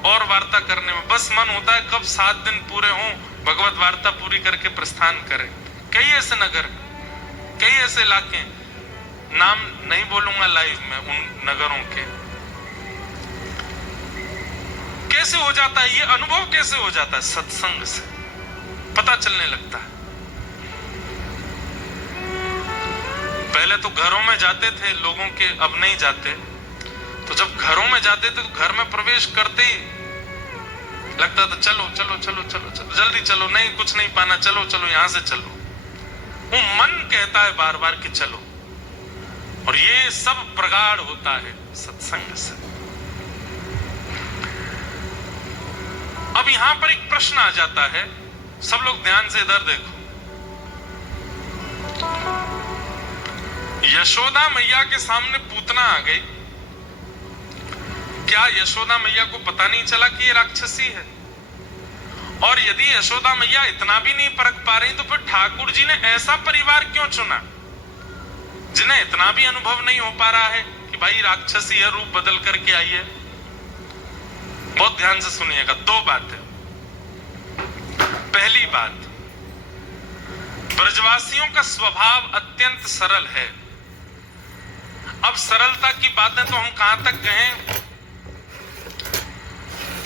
और वार्ता करने में, बस मन होता है कब 7 दिन पूरे हों, भगवत वार्ता पूरी करके प्रस्थान करें। कई ऐसे नगर, कई ऐसे इलाके, नाम नहीं बोलूंगा लाइव में उन नगरों के। कैसे हो जाता है ये अनुभव? कैसे हो जाता है? सत्संग से पता चलने लगता है। पहले तो घरों में जाते थे लोगों के, अब नहीं जाते। तो जब घरों में जाते थे तो घर में प्रवेश करते ही लगता था चलो चलो चलो चलो चलो जल्दी चलो, नहीं कुछ नहीं पाना, चलो चलो यहां से चलो। वो मन कहता है बार बार कि चलो, और ये सब प्रगाढ़ होता है सत्संग से। अब यहां पर एक प्रश्न आ जाता है, सब लोग ध्यान से इधर देखो। यशोदा मैया के सामने पूतना आ गई, क्या यशोदा मैया को पता नहीं चला कि ये राक्षसी है? और यदि यशोदा मैया इतना भी नहीं परख पा रही तो फिर ठाकुर जी ने ऐसा परिवार क्यों चुना जिन्हें इतना भी अनुभव नहीं हो पा रहा है कि भाई राक्षसी है, रूप बदल करके आई है? बहुत ध्यान से सुनिएगा, 2 बातें। पहली बात, ब्रजवासियों का स्वभाव अत्यंत सरल है। अब सरलता की बातें तो हम कहां तक कहें,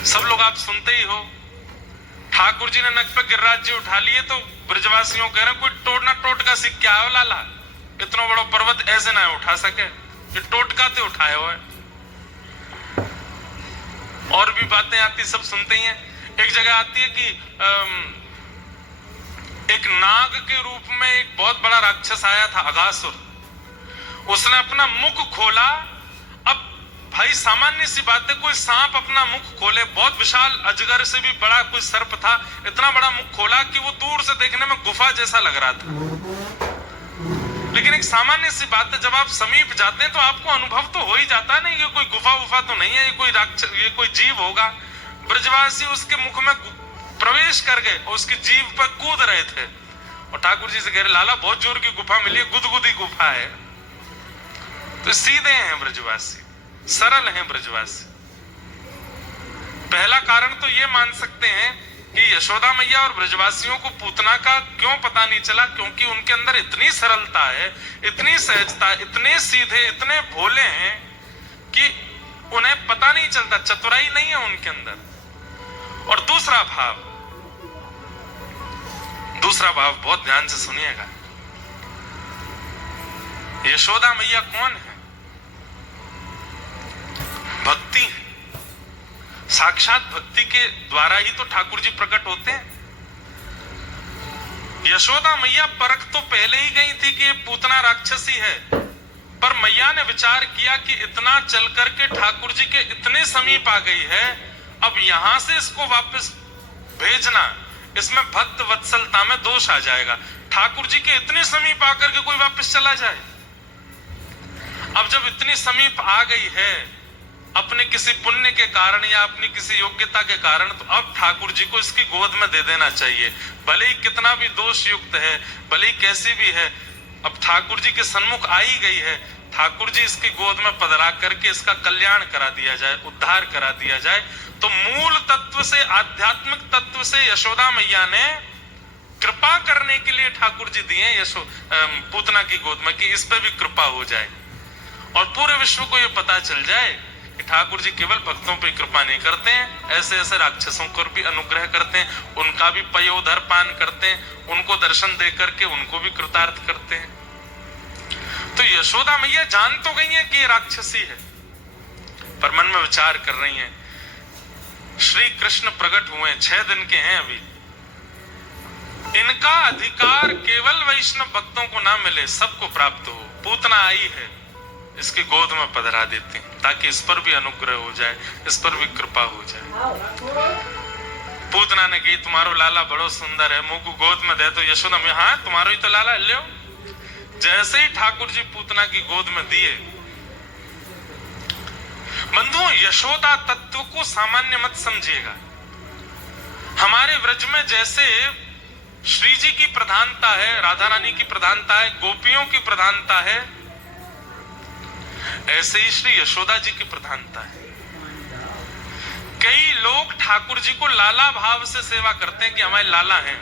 सब लोग आप सुनते ही हो ठाकुर जी ने नक पे गिरिराज जी उठा लिए तो ब्रजवासियों कह रहे हैं कोई टोटना टोटका सिख क्या हो लाला, इतना बड़ा पर्वत ऐसे ना उठा सके, ये टोटका ते उठाए हुए। और भी बातें आती, सब सुनते ही हैं। एक जगह आती है कि एक नाग के रूप में एक बहुत बड़ा राक्षस आया था, अगासुर। उसने अपना मुख खोला। अब भाई सामान्य सी बात है, कोई सांप अपना मुख खोले, बहुत विशाल अजगर से भी बड़ा कोई सर्प था, इतना बड़ा मुख खोला कि वो दूर से देखने में गुफा जैसा लग रहा था। लेकिन एक सामान्य सी बात है, जब आप समीप जाते हैं तो आपको अनुभव तो हो ही जाता है ना, ये कोई गुफा वुफा तो नहीं है, ये कोई राक्षस, ये कोई जीव होगा। ब्रजवासी उसके मुख में प्रवेश कर गए और उसकी जीभ पर कूद रहे थे और ठाकुर जी से कह रहे लाला बहुत जोर की गुफा मिली है, गुदगुदी गुफा है। तो सीधे हैं ब्रजवासी, सरल हैं ब्रजवासी। पहला कारण तो ये मान सकते हैं कि यशोदा मैया और ब्रजवासियों को पूतना का क्यों पता नहीं चला, क्योंकि उनके अंदर इतनी सरलता है, इतनी सहजता, इतने सीधे, इतने भोले हैं कि उन्हें पता नहीं चलता, चतुराई नहीं है उनके अंदर। और दूसरा भाव बहुत ध्यान से सुनिएगा। यशोदा मैया कौन है? भक्ति है। साक्षात भक्ति के द्वारा ही तो ठाकुर जी प्रकट होते हैं। यशोदा मैया परख तो पहले ही गई थी कि ये पूतना राक्षसी है, पर मैया ने विचार किया कि इतना चल करके ठाकुर जी के इतने समीप आ गई है, अब यहां से इसको वापस भेजना, इसमें भक्त वत्सलता में दोष आ जाएगा। ठाकुर जी के इतने समीप आकर के कोई वापस चला जाए। अब जब इतनी समीप आ गई है अपने किसी पुण्य के कारण या अपनी किसी योग्यता के कारण, तो अब ठाकुर जी को इसकी गोद में दे देना चाहिए। भले ही कितना भी दोष युक्त है, भले ही कैसी भी है, अब ठाकुर जी के सन्मुख आ ही गई है, ठाकुर जी इसकी गोद में पधरा करके इसका कल्याण करा दिया जाए, उद्धार करा दिया जाए। तो मूल तत्व से, आध्यात्मिक तत्व से यशोदा मैया ने कृपा करने के लिए ठाकुर जी दिए पूतना की गोद में कि इस पे भी कृपा हो जाए और पूरे विश्व को यह पता चल जाए कि ठाकुर जी केवल भक्तों पर कृपा नहीं करते हैं, ऐसे ऐसे राक्षसों पर भी अनुग्रह करते हैं, उनका भी पयोधर पान करते हैं, उनको दर्शन दे करके उनको भी कृतार्थ करते हैं। तो यशोदा मैया जान तो गई है कि ये राक्षसी है, पर मन में विचार कर रही हैं श्री कृष्ण प्रकट हुए 6 दिन के हैं अभी, इनका अधिकार केवल वैष्णव भक्तों को ना मिले, सबको प्राप्त हो। पूतना आई है, इसकी गोद में पधरा देते हैं ताकि इस पर भी अनुग्रह हो जाए, इस पर भी कृपा हो जाए। पूतना ने कही तुम्हारो लाला बड़ो सुंदर है, मुंह को गोद में दे। तो यशोदा में हाँ तुम्हारो ही तो लाला, ले। जैसे ही ठाकुर जी पूतना की गोद में दिए, बंधुओं यशोदा तत्व को सामान्य मत समझिएगा। हमारे व्रज में जैसे श्री जी की प्रधानता है, राधा रानी की प्रधानता है, गोपियों की प्रधानता है, ऐसे ही श्री यशोदा जी की प्रधानता है। कई लोग ठाकुर जी को लाला भाव से सेवा करते हैं कि हमारे लाला हैं,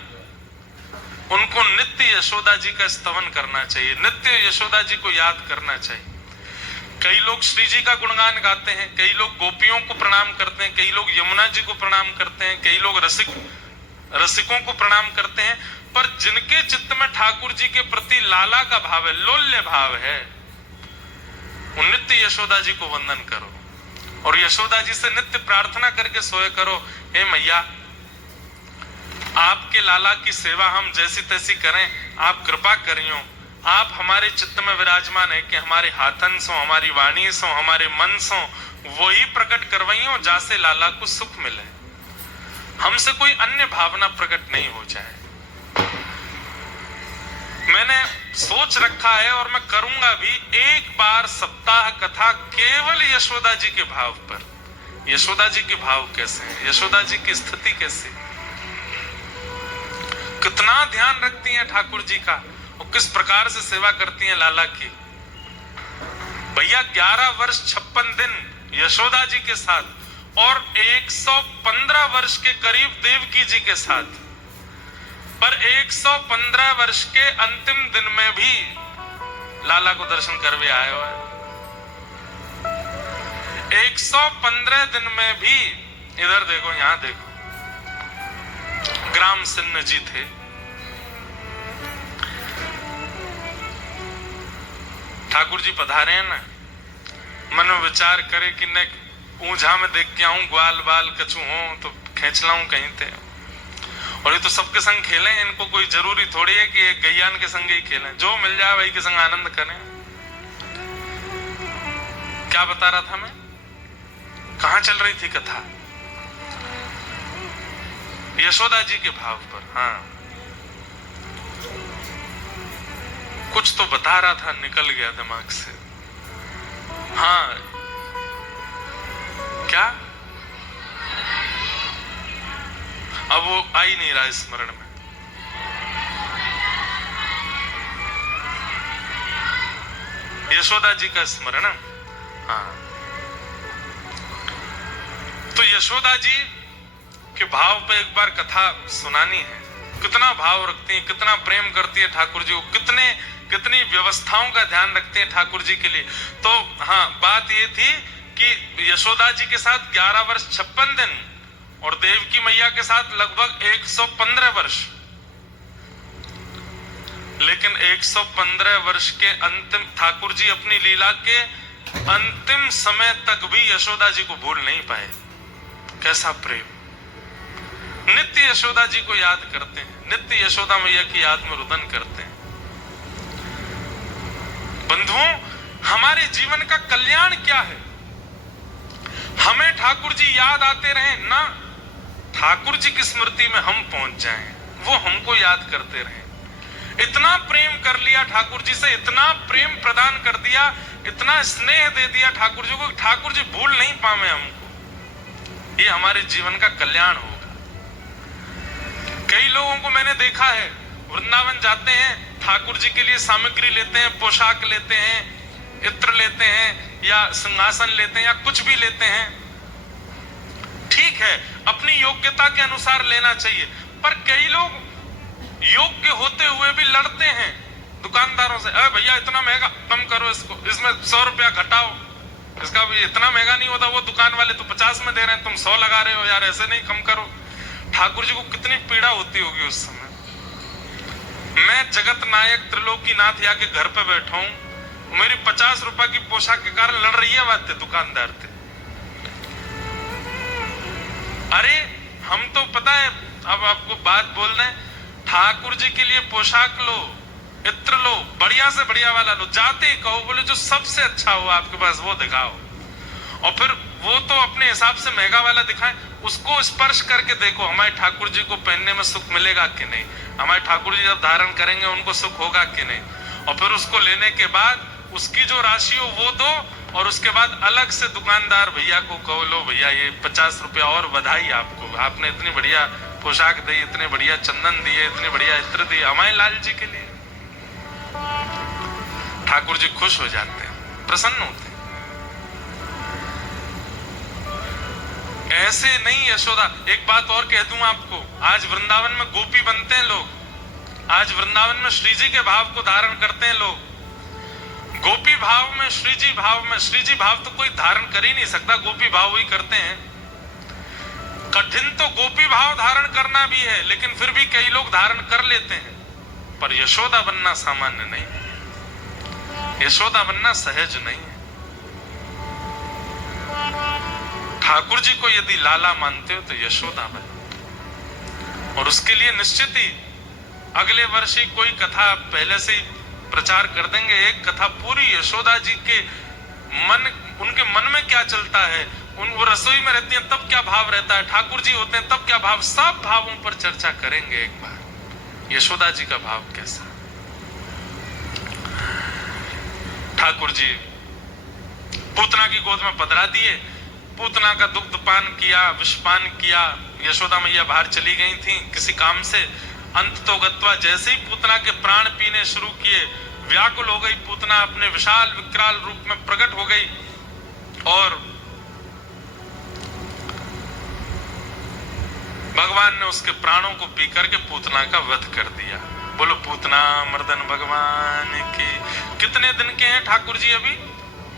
उनको नित्य यशोदा जी का स्तवन करना चाहिए, नित्य यशोदा जी को याद करना चाहिए। कई लोग श्री जी का गुणगान गाते हैं, कई लोग गोपियों को प्रणाम करते हैं, कई लोग यमुना जी को प्रणाम करते हैं, कई लोग रसिकों को प्रणाम करते हैं, पर जिनके चित्त में ठाकुर जी के प्रति लाला का भाव है, लोल्य भाव है, उन नित्य यशोदा जी को वंदन करो और यशोदा जी से नित्य प्रार्थना करके सोए करो, हे मैया आपके लाला की सेवा हम जैसी तैसी करें, आप कृपा करियो, आप हमारे चित्त में विराजमान है कि हमारे हाथन सो, हमारी वाणी सो, हमारे मन सो, वही प्रकट करवाइयो जैसे लाला को सुख मिले, हमसे कोई अन्य भावना प्रकट नहीं हो जाए। मैंने सोच रखा है और मैं करूंगा भी, एक बार सप्ताह कथा केवल यशोदा जी के भाव पर। यशोदा जी के भाव कैसे हैं, यशोदा जी की स्थिति कैसी, कितना ध्यान रखती हैं ठाकुर जी का और किस प्रकार से सेवा करती हैं लाला की। भैया 11 वर्ष 56 दिन यशोदा जी के साथ और 115 वर्ष के करीब देवकी जी के साथ, पर 115 वर्ष के अंतिम दिन में भी लाला को दर्शन करवे आए हुए। 115 दिन में भी, इधर देखो यहां देखो, ग्राम सिन्ह जी थे। ठाकुर जी पधारे हैं ना, मन में विचार करे कि न ऊंझा में देख के आऊं, ग्वाल बाल कछु हो तो खींच लाऊं कहीं थे। और ये तो सबके संग खेले, इनको कोई जरूरी थोड़ी है कि एक गैयान के संग ही खेलें, जो मिल जाए वही के संग आनंद करें। क्या बता रहा था मैं, कहां चल रही थी कथा? यशोदा जी के भाव पर। हाँ, कुछ तो बता रहा था, निकल गया दिमाग से। हाँ, क्या? अब वो आ ही नहीं रहा स्मरण में। यशोदा जी का स्मरण। हाँ, तो यशोदा जी के भाव पे एक बार कथा सुनानी है। कितना भाव रखती है, कितना प्रेम करती है ठाकुर जी को, कितनी व्यवस्थाओं का ध्यान रखते हैं ठाकुर जी के लिए। तो हाँ, बात ये थी कि यशोदा जी के साथ 11 वर्ष 56 दिन और देवकी मैया के साथ लगभग 115 वर्ष। लेकिन 115 वर्ष के अंतिम, ठाकुर जी अपनी लीला के अंतिम समय तक भी यशोदा जी को भूल नहीं पाए। कैसा प्रेम! नित्य यशोदा जी को याद करते हैं, नित्य यशोदा मैया की याद में रुदन करते हैं। बंधुओं, हमारे जीवन का कल्याण क्या है? हमें ठाकुर जी याद आते रहे ना, ठाकुर जी की स्मृति में हम पहुंच जाएं, वो हमको याद करते रहे। इतना प्रेम कर लिया ठाकुर जी से, इतना प्रेम प्रदान कर दिया, इतना स्नेह दे दिया ठाकुर जी को, ठाकुर जी भूल नहीं पावे हमको। ये हमारे जीवन का कल्याण होगा। कई लोगों को मैंने देखा है, वृंदावन जाते हैं, ठाकुर जी के लिए सामग्री लेते हैं, पोशाक लेते हैं, इत्र लेते हैं या सिंहासन लेते हैं या कुछ भी लेते हैं। ठीक है, अपनी योग्यता के अनुसार लेना चाहिए, पर कई लोग योग्य होते हुए भी लड़ते हैं दुकानदारों से। अरे भैया इतना महंगा कम करो, इसको, इसमें 100 रुपया घटाओ, इसका भी इतना महंगा नहीं होता, वो दुकान वाले तो 50 में दे रहे हैं, तुम 100 लगा रहे हो यार, ऐसे नहीं, कम करो। ठाकुर जी को कितनी पीड़ा होती होगी उस समय। मैं जगत नायक त्रिलोकीनाथ या के घर पे बैठा हूं, मेरी 50 रुपए की पोशाक के कारण लड़ रही है बात दुकानदार थे। अरे हम तो पता है, अब आपको बात बोल रहे हैं, ठाकुर जी के लिए पोशाक लो, इत्र लो, बढ़िया से बढ़िया वाला लो, जाते ही कहो, बोले जो सबसे अच्छा हो आपके पास वो दिखाओ, और फिर वो तो अपने हिसाब से महंगा वाला दिखाएं, उसको स्पर्श करके देखो हमारे ठाकुर जी को पहनने में सुख मिलेगा कि नहीं, हमारे ठाकुर जी जब धारण करेंगे उनको सुख होगा कि नहीं। और फिर उसको लेने के बाद उसकी जो राशि हो वो दो, और उसके बाद अलग से दुकानदार भैया को कहो, लो भैया ये 50 रुपया और बधाई आपको, आपने इतनी बढ़िया पोशाक दी, इतने बढ़िया चंदन दिए, इतने बढ़िया इत्र दिए हमारे लाल जी के लिए। ठाकुर जी खुश हो जाते हैं, प्रसन्न होते हैं। ऐसे नहीं यशोदा। एक बात और कह दूं आपको, आज वृंदावन में गोपी बनते हैं लोग, आज वृंदावन में श्री जी के भाव को धारण करते हैं लोग। गोपी भाव में, श्री जी भाव में, श्री जी भाव तो कोई धारण कर ही नहीं सकता, गोपी भाव ही करते हैं। कठिन तो गोपी भाव धारण करना भी है, लेकिन फिर भी कई लोग धारण कर लेते हैं। पर यशोदा बनना सामान्य नहीं, यशोदा बनना सहज नहीं है। ठाकुर जी को यदि लाला मानते हो तो यशोदा बनो, और उसके लिए निश्चित ही अगले वर्ष ही कोई कथा पहले से ही प्रचार कर देंगे। एक कथा पूरी यशोदा जी के मन, उनके मन में क्या चलता है, वो रसोई में रहती हैं तब क्या भाव रहता है, ठाकुर जी होते हैं तब क्या भाव, सब भावों पर चर्चा करेंगे एक बार। यशोदा जी का भाव कैसा? ठाकुर जी पूतना की गोद में पधरा दिए, पूतना का दुग्ध पान किया, विषपान किया। यशोदा मैया बाहर चली गई थी किसी काम से। अंत तो गत्वा, जैसे ही पूतना के प्राण पीने शुरू किए, व्याकुल हो गई पूतना, अपने विशाल विकराल रूप में प्रकट हो गई और भगवान ने उसके प्राणों को पी करके पूतना का वध कर दिया। बोलो पूतना मर्दन भगवान की। कितने दिन के हैं ठाकुर जी अभी?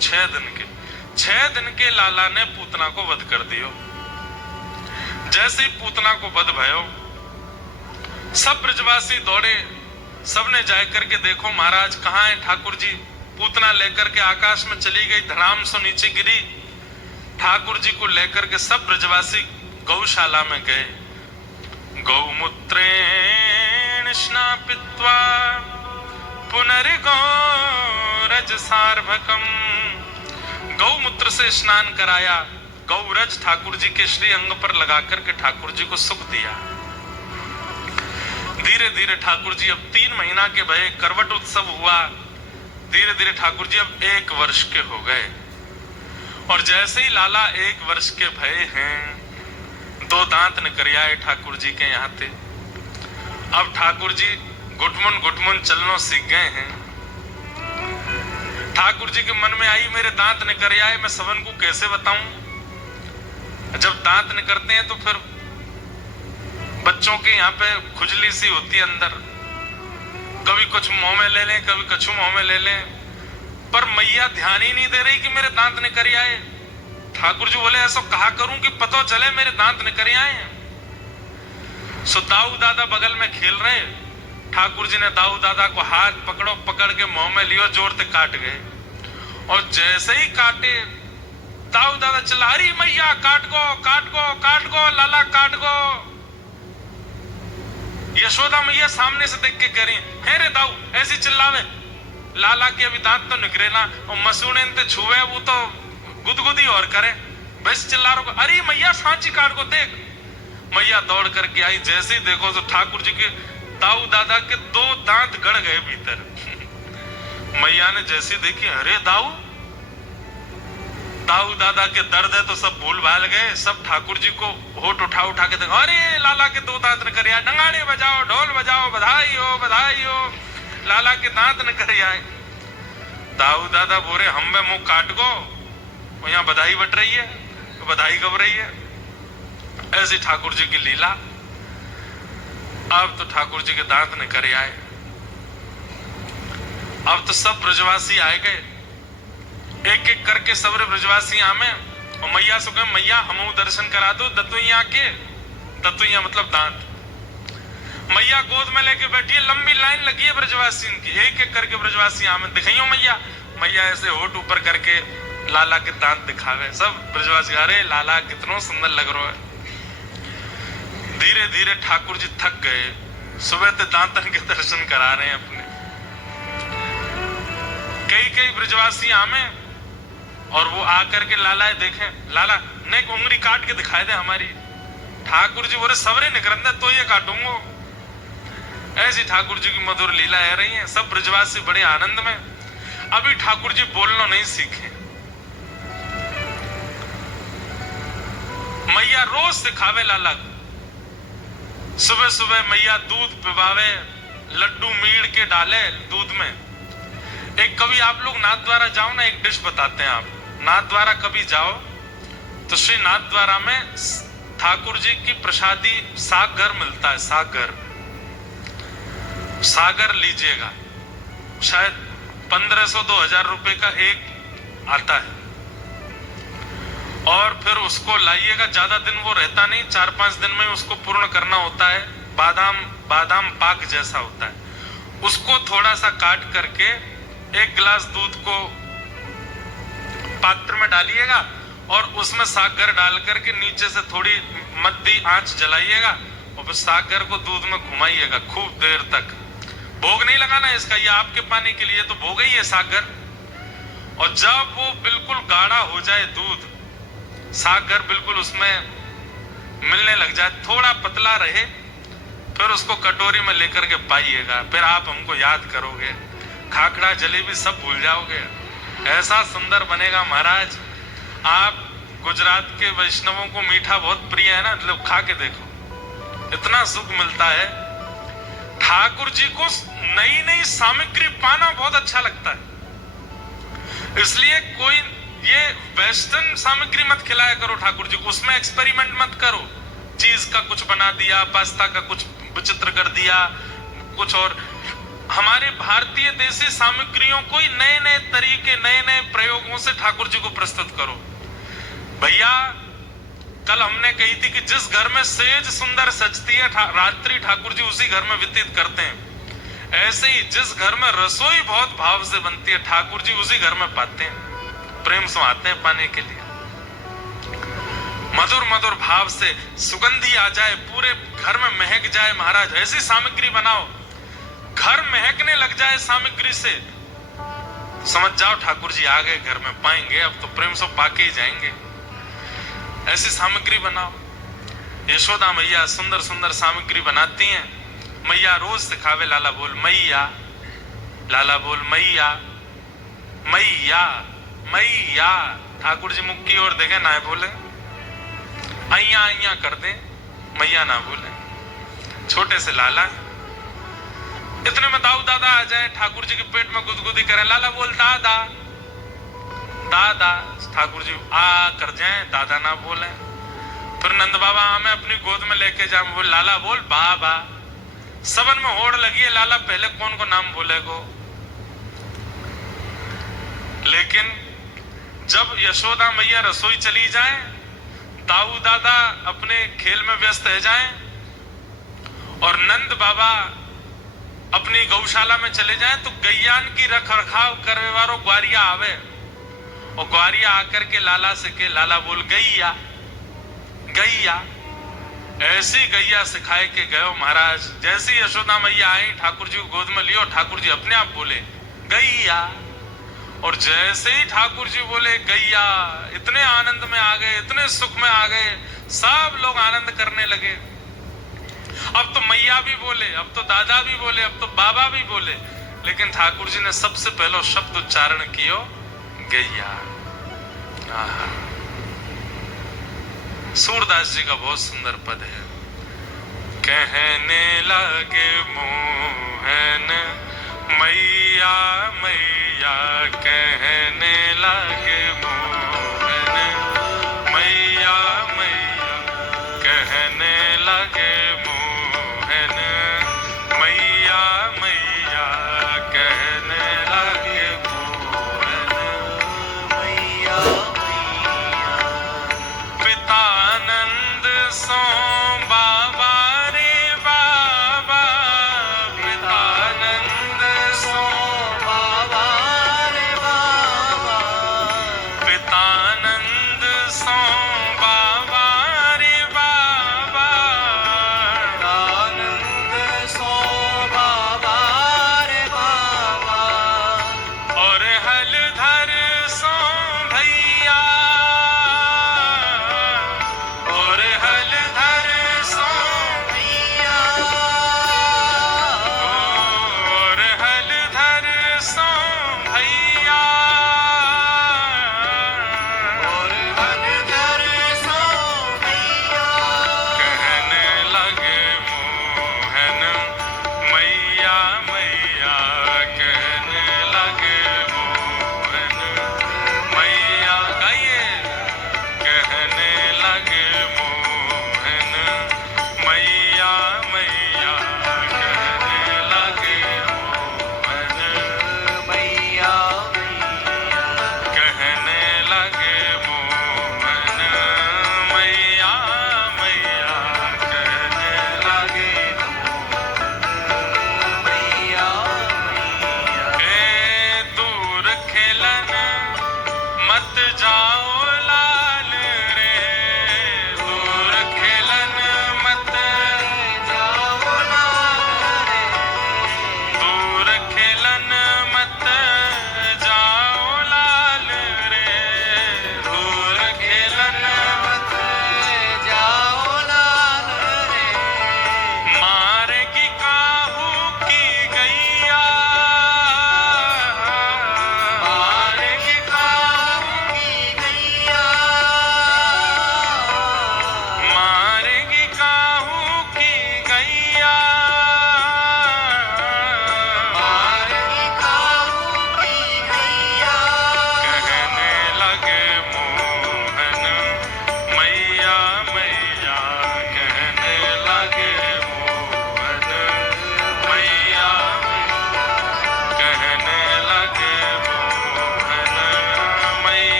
6 दिन के। 6 दिन के लाला ने पूतना को वध कर दियो। जैसे ही पूतना को वध भयो, सब ब्रजवासी दौड़े, सबने जाए करके देखो महाराज कहाँ है ठाकुर जी। पूतना लेकर के आकाश में चली गई, धड़ाम से नीचे गिरी। ठाकुर जी को लेकर के सब ब्रजवासी गौशाला में गए। गौमूत्रेण स्नापित्वा पुनर्गौरज सार्भकम। गौमूत्र से स्नान कराया, गौरज ठाकुर जी के श्री अंग पर लगा करके ठाकुर जी को सुख दिया। धीरे धीरे ठाकुर जी अब 3 महीना के भये, करवट उत्सव हुआ। धीरे धीरे ठाकुर जी अब 1 वर्ष के हो गए। और जैसे ही लाला 1 वर्ष के भये हैं, 2 दांत निकल आए ठाकुर जी के यहाँ थे। अब ठाकुर जी घुटमुन घुटमुन चलना सीख गए हैं। ठाकुर जी के मन में आई मेरे दांत निकल आए, मैं सबन को कैसे बताऊं। जब दांत निकलते हैं तो फिर बच्चों के यहाँ पे खुजली सी होती है अंदर, कभी कुछ मुंह में ले लें, कभी कछु मुंह में ले लें, पर मैया ध्यान ही नहीं दे रही कि मेरे दांत निकल आए। ठाकुर जी बोले ऐसा कहा करूं कि पता चले मेरे दांत निकल आए हैं। सो दाऊ दादा बगल में खेल रहे, ठाकुर जी ने दाऊ दादा को हाथ पकड़ो, पकड़ के मुंह में लियो, जोर से काट गए। और जैसे ही काटे, दाऊ दादा चिल्ला रही मैया काट गो काट गो काट गो, लाला काट गो। यशोदा मैया सामने से देख के कह रही है रे दाऊ ऐसी चिल्लावे, लाला के अभी दांत तो निकले ना, और मसूड़े ते छुए वो तो गुदगुदी और करे, बस चिल्ला रहा। अरे मैया सांची काट को देख। मैया दौड़ करके आई, जैसे ही देखो तो ठाकुर जी के दाऊ दादा के 2 दांत गड़ गए भीतर। मैया ने जैसी देखी, अरे दाऊ दादा के दर्द है तो सब भूल भाल गए। सब ठाकुर जी को होठ उठा उठा के देखो, अरे लाला के 2 दांत निकल आए, नगाड़े बजाओ ढोल बजाओ, बधाई हो लाला के दांत निकल आए। दाऊ दादा बोले हम में मुंह काट गो, यहाँ बधाई बट रही है, बधाई गब रही है। ऐसी ठाकुर जी की लीला। अब तो ठाकुर जी के दांत निकल आए। अब तो सब ब्रजवासी आए गए, एक एक करके सब ब्रजवासी आमे, और मैया से कहे मैया हमू दर्शन करा दो दतुइया के। दतुइया मतलब दांत। मैया गोद में लेके बैठी है, लंबी लाइन लगी है ब्रजवासी की, एक एक करके ब्रजवासी आमे दिखाइयो मैया। मैया ऐसे होठ ऊपर करके लाला के दांत दिखावे। सब ब्रजवासी अरे लाला कितना सुंदर लग रहा है। धीरे धीरे ठाकुर जी थक गए, सुबह से दांतन के दर्शन करा रहे हैं अपने। कई ब्रजवासी आमे और वो आकर के लाला देखे, लाला ने उंगली काट के दिखाए दे हमारी। ठाकुर जी बोले सवरे निकरंदे तो ये काटूंगो। ऐसी ठाकुर जी की मधुर लीला है रही है। सब ब्रजवासी बड़े आनंद में। अभी ठाकुर जी बोलना नहीं सीखे। मैया रोज सिखावे लाला, सुबह सुबह मैया दूध पिवावे, लड्डू मीड़ के डाले दूध में। एक कभी आप लोग नाथ द्वारा जाओ ना, एक डिश बताते हैं आप। नाथ द्वारा कभी जाओ तो श्री नाथ द्वारा में ठाकुर जी की प्रसादी सागर मिलता है। सागर लीजिएगा, शायद 1500-2000 रुपए का एक आता है। और फिर उसको लाइएगा, ज्यादा दिन वो रहता नहीं, 4-5 दिन में उसको पूर्ण करना होता है। बादाम पाक जैसा होता है। उसको थोड़ा सा काट करके 1 गिलास दूध को पात्र में डालिएगा और उसमें सागर डाल करके नीचे से थोड़ी मध्य आंच जलाइएगा और फिर सागर को दूध में घुमाइएगा खूब देर तक। भोग नहीं लगाना इसका, ये आपके पानी के लिए तो भोग ही है सागर। और जब वो बिल्कुल गाढ़ा हो जाए दूध, सागर बिल्कुल उसमें मिलने लग जाए, थोड़ा पतला रहे, फिर उसको कटोरी में लेकर के पाइएगा। फिर आप हमको याद करोगे, खाखड़ा जलेबी सब भूल जाओगे। ऐसा सुंदर बनेगा महाराज। आप गुजरात के वैष्णवों को मीठा बहुत प्रिय है ना, लोग खा के देखो, इतना सुख मिलता है। ठाकुर जी को नई नई सामग्री पाना बहुत अच्छा लगता है, इसलिए कोई ये वेस्टर्न सामग्री मत खिलाया करो ठाकुर जी को, उसमें एक्सपेरिमेंट मत करो। चीज का कुछ बना दिया, पास्ता का कुछ विचित्र कर दिया कुछ, और हमारे भारतीय देसी सामग्रियों को नए नए तरीके, नए नए प्रयोगों से ठाकुर जी को प्रस्तुत करो। भैया कल हमने कही थी कि जिस घर में सेज सुंदर सजती है रात्रि ठाकुर जी उसी घर में व्यतीत करते हैं। ऐसे ही जिस घर में रसोई बहुत भाव से बनती है ठाकुर जी उसी घर में पाते हैं, प्रेम से आते हैं पाने के लिए। मधुर मधुर भाव से सुगंधी आ जाए, पूरे घर में महक जाए। महाराज ऐसी सामग्री बनाओ घर महकने लग जाए सामग्री से, समझ जाओ ठाकुर जी आ गए घर में, पाएंगे अब तो प्रेम से पाके ही जाएंगे। ऐसी सामग्री बनाओ। यशोदा मैया सुंदर सुंदर सामग्री बनाती हैं। मैया रोज सिखावे लाला बोल मैया, लाला बोल मैया मैया मैया। ठाकुर जी मुक्की और देखे ना बोले, अइया अइया कर दे, मैया ना बोले। छोटे से लाला, इतने में दाऊ दादा आ जाए, ठाकुर जी के पेट में गुदगुदी करे, लाला बोल दादा दादा। ठाकुर जी आ कर जाए, दादा ना बोले। फिर नंद बाबा हमें अपनी गोद में लेके जाए, बोल लाला बोल बाबा। सबन में होड़ लगी है, लाला पहले कौन को नाम बोलेगो। लेकिन जब यशोदा मैया रसोई चली जाए, दाऊ दादा अपने खेल में व्यस्त रह जाएं और नंद बाबा अपनी गौशाला में चले जाएं, तो गैयान की रख रखाव करने वालों ग्वारिया आवे और ग्वारिया आकर के लाला से के लाला बोल गैया गैया। ऐसी गैया सिखाए के गए महाराज। जैसी यशोदा मैया आई, ठाकुर जी को गोद में लियो, ठाकुर जी अपने आप बोले गैया। और जैसे ही ठाकुर जी बोले गैया, इतने आनंद में आ गए, इतने सुख में आ गए, सब लोग आनंद करने लगे। अब तो मैया भी बोले, अब तो दादा भी बोले, अब तो बाबा भी बोले, लेकिन ठाकुर जी ने सबसे पहले शब्द उच्चारण किया गैया। सूरदास जी का बहुत सुंदर पद है। कहने लगे मोहन मैया मैया, कहने लगे मोहन मैया मैया, कहने लगे मोहन मैया मैया, कहने लगे मोहन मैया मैया। पितानंद सो बाबा रे बाबा, पितानंद सो बाबा रे बाबा, पितानंद सो बाबा रे बाबा, पितानंद सो बाबा रे बाबा। और हलधर सो भैया, और हलधर सो भैया, और हलधर सो भैया, और हलधर सो भैया। कहने लगे मोहन मैया मैया, कहने लगे मोहन मैया। गाइए, कहने लगे मोहन मैया मैया, कहने लगे मोहन मैया मैया, कहने लगे मोहन मैया मैया, कहने लगे मैया मैया। ए दूर खेलन मत जाओ लाल रे, दूर खेलन मत जाओ लाल रे, दूर खेलन मत जाओ लाल रे, दूर खेलन मत जाओ लाल रे। मारेगी काहू की गैया, मारेगी काहू की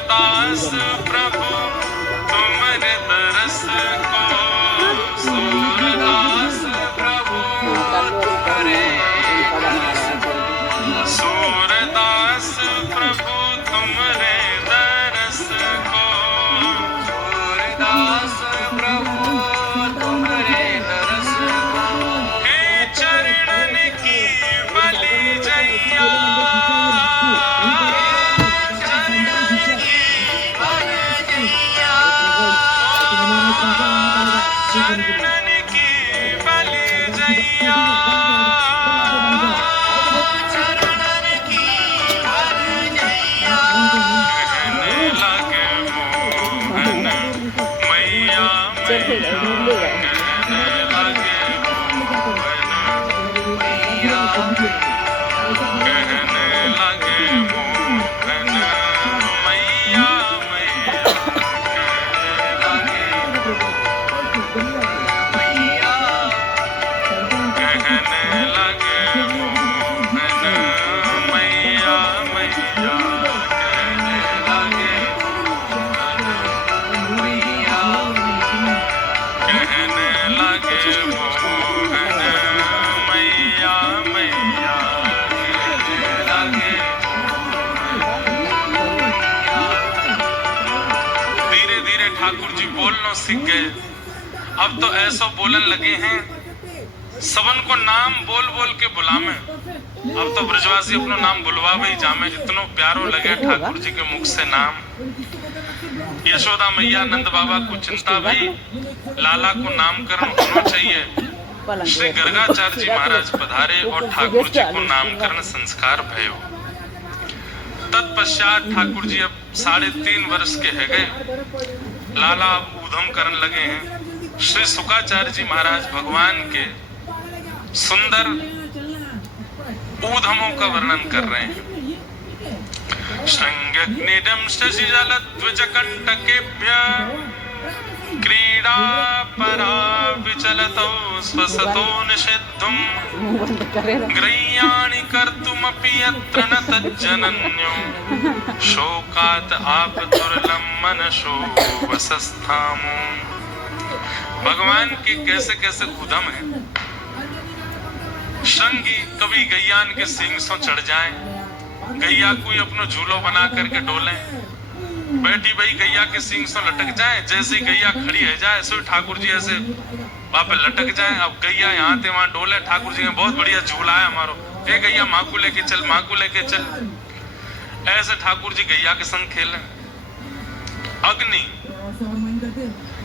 सूरदास प्रभु तुम्हारे दरस को, सूरदास प्रभु तुम्हारे दरस को, सूरदास प्रभु तुम्हारे दरस को, सूरदास प्रभु तुम्हारे दरस को, हे चरणन की बलि जैया, चरणन की बलि जैया, चरणन की बलि जैया, कहने लगे मोहन मैया मैया, कहने लगे मोहन मैया, कहने लगे मोहन मैया मैया, कहने लगे मोहन मैया मैया, कहने लगे मोहन मैया, कहने लगे मोहन मैया मैया, कहने लगे। धीरे धीरे ठाकुर जी बोलना सीख गए। अब तो ऐसा बोलन लगे हैं सबन को नाम बोल बोल के बुलावे। अब तो ब्रजवासी अपनो नाम बुलवावे ही जामे, इतनो प्यारो लगे ठाकुर जी के मुख से नाम। यशोदा मैया नंद बाबा को चिंता भई, लाला को नामकरण होना चाहिए। श्री गर्गाचार्य जी महाराज पधारे और ठाकुर जी को नामकरण संस्कार भयो। तत्पश्चात ठाकुर जी अब 3.5 वर्ष के है गए। लाला ऊधम करने लगे हैं। श्री शुकाचार्य जी महाराज भगवान के सुंदर ऊधमों का वर्णन कर रहे हैं। श्रृंगग्निडं शशिजलध्वजकण्टकेभ्य क्रीडा परा विचलतो स्वसतो निषिद्धुं, ग्रह्याणि कर्तुमपि यत्र न तज्जनन्यो, शोकात् आपतुर्लं मनसो वसस्थामो। भगवान के कैसे कैसे उद्यम है। श्रृंगी कभी गैयान के सींग से चढ़ जाए, गैया कोई अपनो झूलो बना करके डोले, बैठी भाई गैया के सींग से लटक जाए। जैसे ही गैया खड़ी है जाए सो ठाकुर जी ऐसे वहां पे लटक जाए। अब गैया यहाँ थे वहां डोले। ठाकुर जी ने बहुत बढ़िया झूला है हमारो, ए गैया माँ को लेके चल, माँ को लेके चल। ऐसे ठाकुर जी गैया के संग खेले। अग्नि,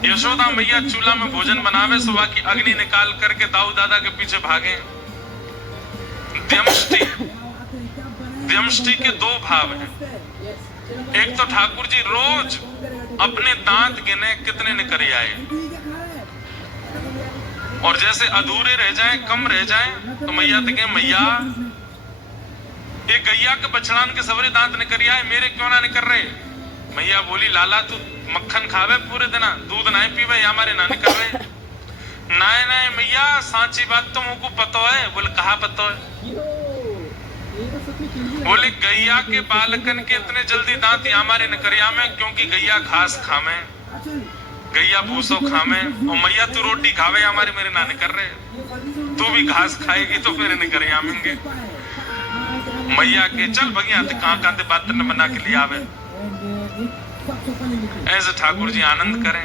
यशोदा मैया चूल्हा में भोजन बनावे, सुबह की अग्नि निकाल करके दाऊ दादा के पीछे भागे। द्यमष्टि के 2 भाव हैं। एक तो ठाकुर जी रोज अपने दांत गिने कितने निकल आए, और जैसे अधूरे रह जाएं, कम रह जाएं, तो मैया दिखे मैया एक गैया के बछड़ान के सवरे दांत निकल आए, मेरे क्यों ना निकल रहे। मैया बोली लाला तू मक्खन खावे पूरे दिन, दूध नहीं पीवे, हमारे ना निकल रहे। नहीं नहीं मैया सांची बात तो मुझको पता है। बोले कहा पता है। बोले गैया के बालकन के इतने जल्दी दांत हमारे निकरिया में, क्योंकि गैया घास खावे, गैया भूसो खावे, और मैया तू रोटी खावे हमारे मेरे ना निकल रहे। तू भी घास खाएगी तो मेरे निकरिया आवेंगे। मैया के चल भगिया कहाँ कहाँ बात न बना के लिए आवे। ऐसे ठाकुर जी आनंद करें।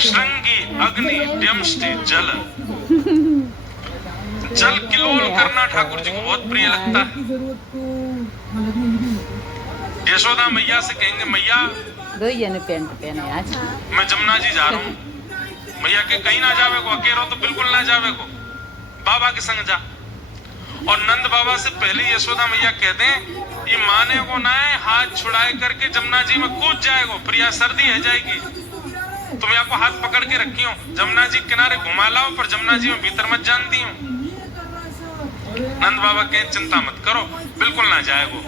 श्रृंगी अग्नि द्यमष्टि जल, जल किलोल करना ठाकुर जी को बहुत प्रिय लगता है। यशोदा मैया से कहेंगे मैया मैं जमुना जी जा रहा हूँ। मैया के कहीं ना जावे को, अकेलो तो बिल्कुल ना जावे को, बाबा के संग जा। और नंद बाबा से पहले यशोदा मैया कहते हैं ये माने को ना है, हाथ छुड़ाए करके जमुना जी में कूद जाएगो, प्रिया सर्दी है जाएगी। तुम यहाँ को हाथ पकड़ के रखी हो, जमुना जी किनारे घुमा लाओ, पर जमुना जी में भीतर मत जानती हूँ। नंद बाबा कहे चिंता मत करो, बिल्कुल ना जाएगो।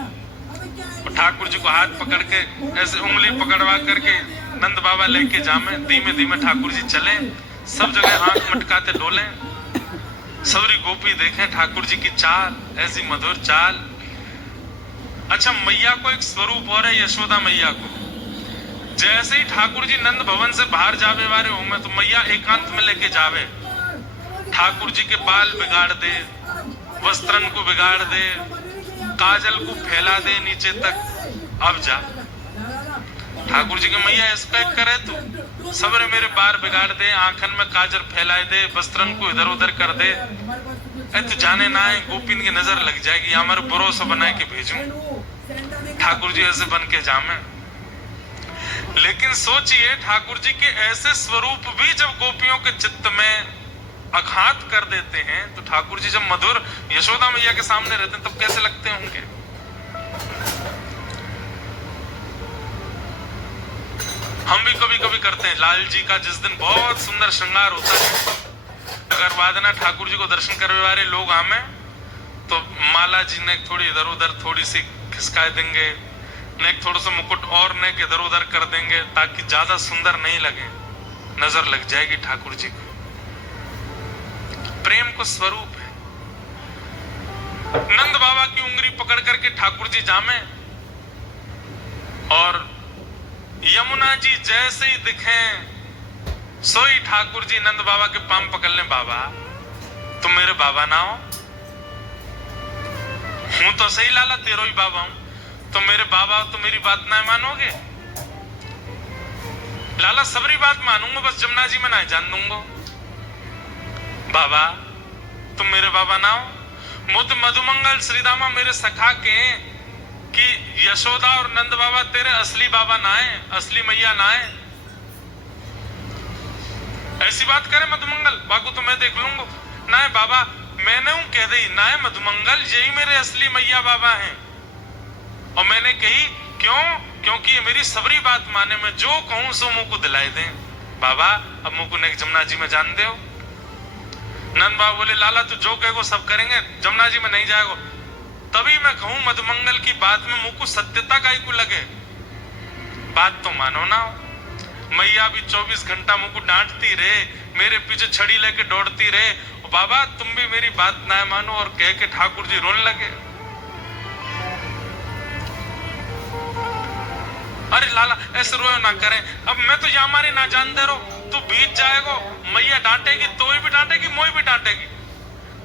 ठाकुर जी को हाथ पकड़ के ऐसे उंगली पकड़वा करके नंद बाबा लेके जामे। धीमे धीमे ठाकुर जी चले, सब जगह आंख मटकाते डोले। सौरी गोपी देखें ठाकुर जी की चाल, ऐसी मधुर चाल। अच्छा, मैया को एक स्वरूप और है, यशोदा मैया को। जैसे ही ठाकुर जी नंद भवन से बाहर जावे वाले हो में, तो मैया एकांत में लेके जावे, ठाकुर जी के बाल बिगाड़ दे, वस्त्रन को बिगाड़ दे, काजल को फैला दे नीचे तक। अब जा ठाकुर जी के मैया एक्सपेक्ट करे तू सबर मेरे बार बिगाड़ दे, आंखन में काजल फैलाए दे, वस्त्रन को इधर उधर कर दे, तू जाने ना है गोपिन की नजर लग जाएगी, हमारे भरोसा बना के भेजूं। ठाकुर जी ऐसे बन के जामे। लेकिन सोचिए, ठाकुर जी के ऐसे स्वरूप भी जब गोपियों के चित्त में आघात कर देते हैं, तो ठाकुर जी जब मधुर यशोदा मैया के सामने रहते हैं तब कैसे लगते होंगे। हम भी कभी कभी करते हैं। लाल जी का जिस दिन बहुत सुंदर श्रृंगार होता है, अगर वादना ठाकुर जी को दर्शन करने वाले लोग आमे, तो माला जी ने थोड़ी इधर उधर थोड़ी सी खिसका देंगे, ने थोड़ा सा मुकुट और ने इधर उधर कर देंगे, ताकि ज्यादा सुंदर नहीं लगे, नजर लग जाएगी ठाकुर जी को। प्रेम को स्वरूप है। नंद बाबा की उंगली पकड़ करके ठाकुर जी जामे, और यमुना जी जैसे ही दिखे सोई ठाकुर जी नंद बाबा के पांव पकड़ ले। बाबा तुम मेरे बाबा ना हो? हूं तो सही लाला, तेरो ही बाबा हूं, तो मेरे बाबा तो मेरी बात ना मानोगे? लाला सबरी बात मानूंगा, बस जमुना जी में ना जान दूंगा। बाबा तुम मेरे बाबा ना हो? मुद मधुमंगल श्रीदामा मेरे सखा के कि यशोदा और नंद बाबा तेरे असली बाबा ना है, असली मैया ना है। ऐसी बात करे मधुमंगल, बाकू तो मैं देख लूंगा। ना है बाबा, मैंने हूं कह दी ना है मधुमंगल, यही मेरे असली मैया बाबा हैं। और मैंने कही क्यों? क्योंकि ये मेरी सबरी बात माने, मैं जो कहूं सो मुंह को दिलाई दें। बाबा अब मुंह को नेक जमुना जी में जान दे। नंद बाबा बोले लाला तू जो कहेगो सब करेंगे, जमुना जी में नहीं जाएगो। तभी मैं कहूं मधुमंगल की बात में मुंह को सत्यता का ही को लगे, बात तो मानो ना। मैया भी 24 घंटा मुंह को डांटती रहे, मेरे पीछे छड़ी लेके दौड़ती रहे, बाबा तुम भी मेरी बात ना मानो, और कह के ठाकुर जी रोने लगे। अरे लाला ऐसे रोयो ना करें, अब मैं तो यहाँ मारे ना जान दे रो, तू बीत जाएगो, मैया डांटेगी तो भी डांटेगी, मोई भी डांटेगी।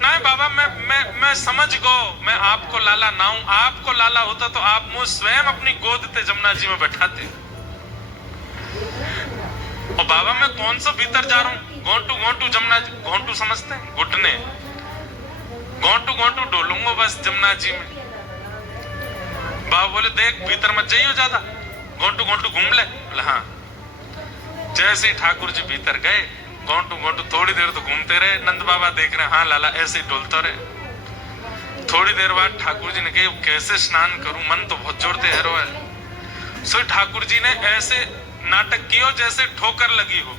ना बाबा मैं समझ गो, मैं आपको लाला ना हूं। आपको लाला होता तो आप मुझे स्वयं अपनी गोद ते जमुना जी में बैठाते। और बाबा मैं कौन सा भीतर जा रहा हूं, घोंटू घोंटू जमुना, घोंटू समझते हैं घुटने, घोंटू घोंटू डोलूंगा बस जमुना जी में। बाबा बोले देख भीतर मत जाइयो ज्यादा, घोंटू घोंटू घूम ले। बोले हाँ। जैसे ही ठाकुर जी भीतर गए, घोंटू घोंटू थोड़ी देर तो घूमते रहे। नंद बाबा देख रहे हाँ लाला ऐसे ही डोलता रहे। थोड़ी देर बाद ठाकुर जी ने कहा कैसे स्नान करूं, मन तो बहुत जोर से रो है। सो ठाकुर जी ने ऐसे नाटक किया जैसे ठोकर लगी हो।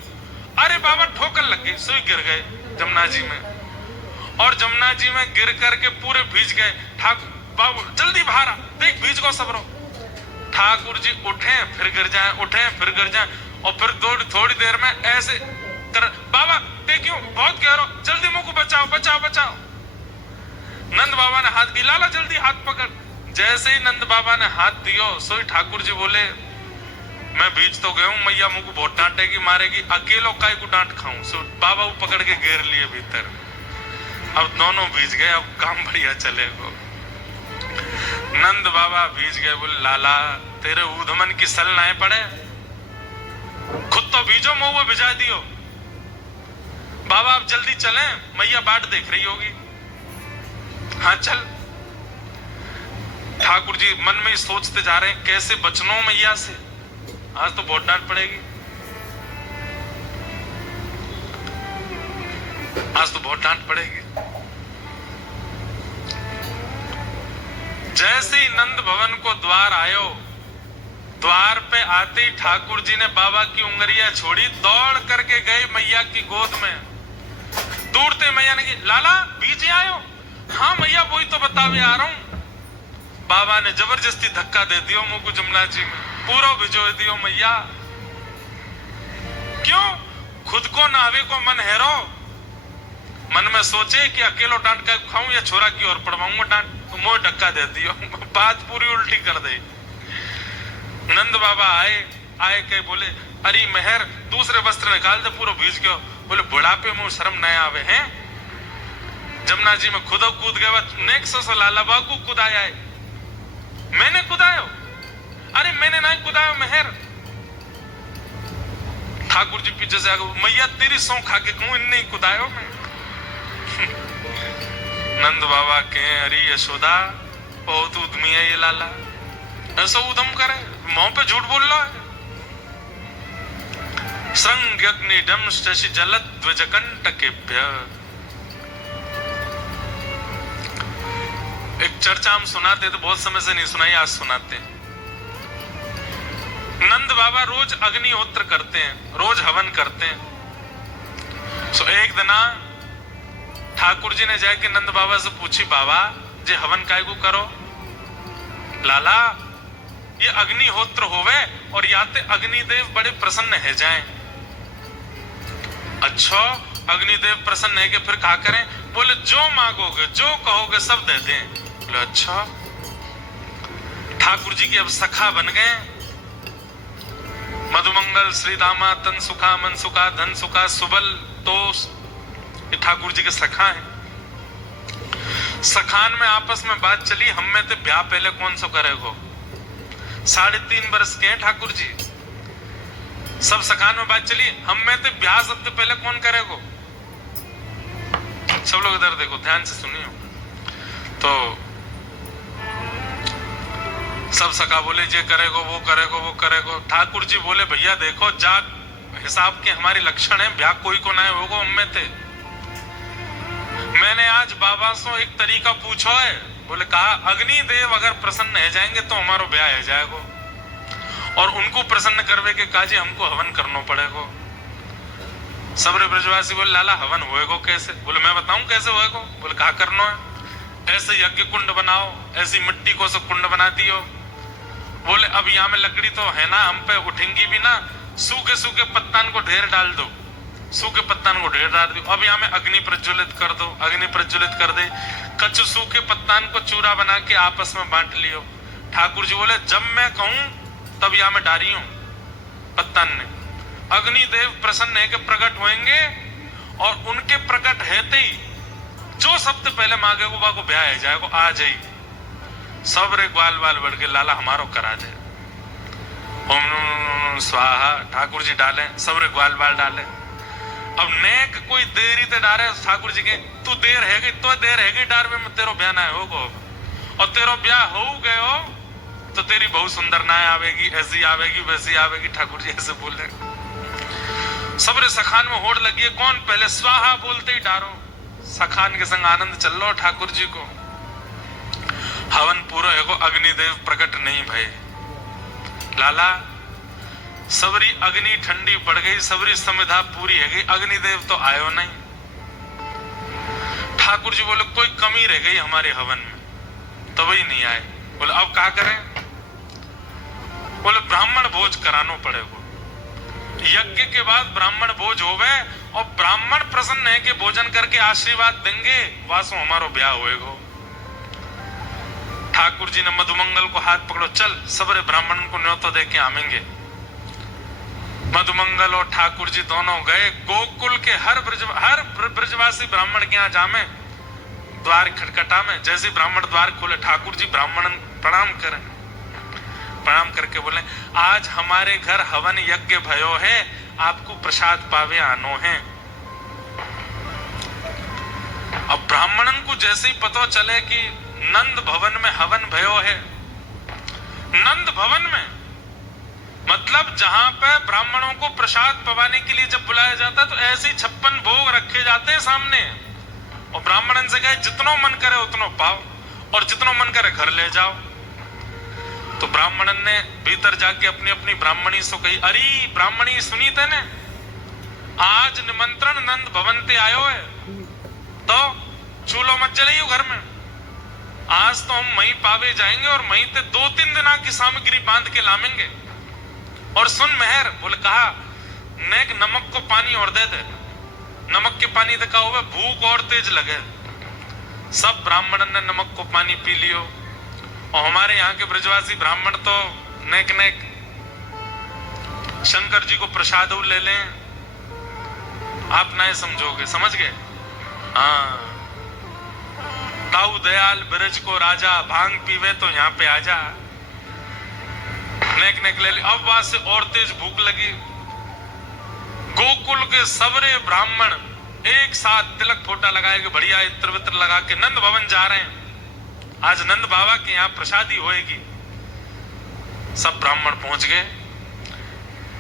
अरे बाबा ठोकर लग गई, सोई गिर गए जमुना जी में, और जमुना जी में गिर करके पूरे भीज गए। ठाकुर बाबू जल्दी बाहर आ, देख भीज गो सबरो। ठाकुर जी उठे फिर गिर जाए, उठे फिर गिर जाए, और फिर थोड़ी देर में ऐसे कर, बाबा देखियो बहुत गहरो, जल्दी मुंह को बचाओ बचाओ बचाओ। नंद बाबा ने हाथ की, लाला जल्दी हाथ पकड़। जैसे ही नंद बाबा ने हाथ दियो, सोई ठाकुर जी बोले मैं बीच तो गया हूं, मैया मुंह को बहुत डांटेगी मारेगी, अकेलो काय को डांट खाऊं। सो बाबा वो पकड़ के घेर लिए भीतर। अब दोनों बीच गए, अब काम बढ़िया चलेगा। नंद बाबा बीच गए, बोले लाला तेरे ऊधमन की सल ना पड़े, खुद तो बीजो मुंह भिजा दियो। बाबा आप जल्दी चलें, मैया बाट देख रही होगी। हाँ चल। ठाकुर जी मन में सोचते जा रहे हैं कैसे बचनो मैया से, आज तो बहुत डांट पड़ेगी, आज तो बहुत डांट पड़ेगी। जैसे ही नंद भवन को द्वार आयो, द्वार पे आते ही ठाकुर जी ने बाबा की उंगलियां छोड़ी, दौड़ करके गए मैया की गोद में। दूरते मैया ने की लाला बीच आयो? हाँ मैया वही तो बतावे आ रहा हूं। बाबा ने जबरदस्ती धक्का दे दियो मुंह को जमुना जी में, पूरा भिजो दियो मैया। क्यों? खुद को नावे को मन हैरो, मन में सोचे कि अकेलो डांट का खाऊं या छोरा की ओर पड़वाऊंगा डांट। मोह धक्का दे दियो, बात पूरी उल्टी कर दे। नंद बाबा आए के बोले अरे मेहर दूसरे वस्त्र निकाल दे, पूरा भीज गयो। बोले बुढ़ापे में शर्म न आवे हैं, जमुना जी में खुद कूद गए, नेक्सो से लाला बागू कुदाया है, मैंने कुदायो? अरे मैंने नहीं कुदायो मेहर। ठाकुर जी पीछे से आगे, मैया तेरी सौ खा के कहूं इन नहीं कुदायो मैं। नंद बाबा के अरे यशोदा बहुत उद्यमी है ये लाला, ऐसा उदम करे, मुंह पे झूठ बोल रहा है। संग अग्नि डम शशि जलत ध्वजकंटकेभ्य। एक चर्चा हम सुनाते तो बहुत समय से नहीं सुनाई, आज सुनाते हैं। नंद बाबा रोज अग्निहोत्र करते हैं, रोज हवन करते हैं। सो एक दिन ठाकुर जी ने जाके नंद बाबा से पूछी, बाबा जे हवन काय को करो? लाला ये अग्निहोत्र होवे और याते अग्निदेव बड़े प्रसन्न है जाएं। अच्छा अग्निदेव प्रसन्न है कि फिर क्या करें? बोले जो मांगोगे जो कहोगे सब दे दें। बोले अच्छा। ठाकुर जी के अब सखा बन गए, मधुमंगल श्रीदामा तन सुखा मन सुखा धन सुखा सुबल तोष, ये ठाकुर जी के सखा हैं। सखान में आपस में बात चली, हम में तो ब्याह पहले कौन सा करेगो? 3.5 वर्ष के हैं ठाकुर जी, सब सखान में बात चली, हम में तो ब्याह सबसे पहले कौन करेगो? सब लोग इधर देखो, ध्यान से सुनियो। तो सब सखा बोले जे करेगो वो करेगो वो करेगो। ठाकुर जी बोले भैया देखो जाग हिसाब के हमारे लक्षण है, ब्याह कोई को ना होगो हम में थे। मैंने आज बाबा से एक तरीका पूछो है, बोले कहा अग्निदेव अगर प्रसन्न है जाएंगे तो हमारो ब्याह है जाएगो, और उनको प्रसन्न करवे के काजे हमको हवन करना पड़ेगो। सबरे ब्रजवासी बोले लाला हवन होएगो कैसे? बोले मैं बताऊं कैसे होएगो? बोले कहा करना है? ऐसे यज्ञ कुंड बनाओ, ऐसी मिट्टी को सब कुंड बना दियो। बोले अब यहाँ में लकड़ी तो है ना, हम पे उठेंगी भी ना, सूखे सूखे पत्तन को ढेर डाल दो, सूखे पत्तन को ढेर डाल दो। अब यहाँ में अग्नि प्रज्वलित कर दो, अग्नि प्रज्वलित कर दे, कच्चे सूखे पत्तन को चूरा बना के आपस में बांट लियो। ठाकुर जी बोले जब मैं कहूं तब यहाँ में डारी हूं पत्तन ने। अग्निदेव प्रसन्न है कि प्रकट होंगे, और उनके प्रकट हेते ही जो सबसे पहले मांगेगो वह को ब्याह है जाएगो, आ जाई। सब रे ग्वाल बाल बढ़ के लाला हमारो करा दे, ओम स्वाहा। ठाकुर जी डाले, सब रे ग्वाल बाल डाले। अब नेक कोई देरी ते डारे ठाकुर जी के, तू देर है गई तो देर है गई डार में तेरो ब्याह ना होगो, और तेरो ब्याह हो गयो तो तेरी बहुत सुंदर नाय आवेगी, ऐसी आवेगी वैसी आवेगी। ठाकुर जी ऐसे बोले। सबरे सखान में होड़ लगी है, कौन पहले स्वाहा बोलते ही डारो। सखान के संग आनंद चल लो ठाकुर जी को। हवन पूरा है, अग्निदेव प्रकट नहीं भय। लाला सबरी अग्नि ठंडी पड़ गई, सबरी समिधा पूरी है गई, अग्निदेव तो आयो नहीं। ठाकुर जी बोले कोई कमी रह गई हमारे हवन में, तो वही नहीं आए। बोले अब क्या करें? बोले ब्राह्मण भोज करानो पड़ेगा, यज्ञ के बाद ब्राह्मण भोज होवे, और ब्राह्मण प्रसन्न है कि भोजन करके आशीर्वाद देंगे, वासो हमारो ब्याह होएगो। ठाकुर जी ने मधुमंगल को हाथ पकड़ो, चल सबरे ब्राह्मण को न्योता दे के आवेंगे। मधुमंगल और ठाकुर जी दोनों गए गोकुल के हर ब्रजवासी ब्राह्मण के यहाँ जामे, द्वार खटखटा में। जैसे ब्राह्मण द्वार खोले, ठाकुर जी ब्राह्मण प्रणाम करें, प्रणाम करके बोले आज हमारे घर हवन यज्ञ भयो है, आपको प्रसाद पावे आनो है। अब ब्राह्मणन को जैसे ही पता चले कि नंद भवन में हवन भयो है, नंद भवन में मतलब जहां पे ब्राह्मणों को प्रसाद पवाने के लिए जब बुलाया जाता है तो ऐसे ही 56 भोग रखे जाते हैं सामने, और ब्राह्मणन से कहे जितनो मन करे उतनो पाओ, और जितनो मन करे घर ले जाओ। तो ब्राह्मणन ने भीतर जाके अपनी अपनी ब्राह्मणी से कही, अरे ब्राह्मणी सुनी तेने, आज निमंत्रण नंद भवन ते आयो है, तो चूल्हो मत जलाइयो घर में, आज तो हम वहीं पावे जाएंगे और वहीं ते 2-3 दिन की सामग्री बांध के लामेंगे। और सुन मेहर, बोले कहा नेक नमक को पानी और दे दे, नमक के पानी देखा हुआ भूख और तेज लगे, सब ब्राह्मणन ने नमक को पानी पी लियो, और हमारे यहाँ के ब्रजवासी ब्राह्मण तो नेक नेक शंकर जी को प्रसाद ले लें। आप नए समझोगे, समझ गए? हाँ, ताऊ दयाल ब्रज को राजा, भांग पीवे तो यहाँ पे आजा। नेक नेक ले ली। अब वहां से और तेज भूख लगी। गोकुल के सबरे ब्राह्मण एक साथ तिलक फोटा लगाए के बढ़िया इत्र वित्र लगा के नंद भवन जा रहे हैं। आज नंद बाबा के यहाँ प्रसादी होएगी। सब ब्राह्मण पहुंच गए।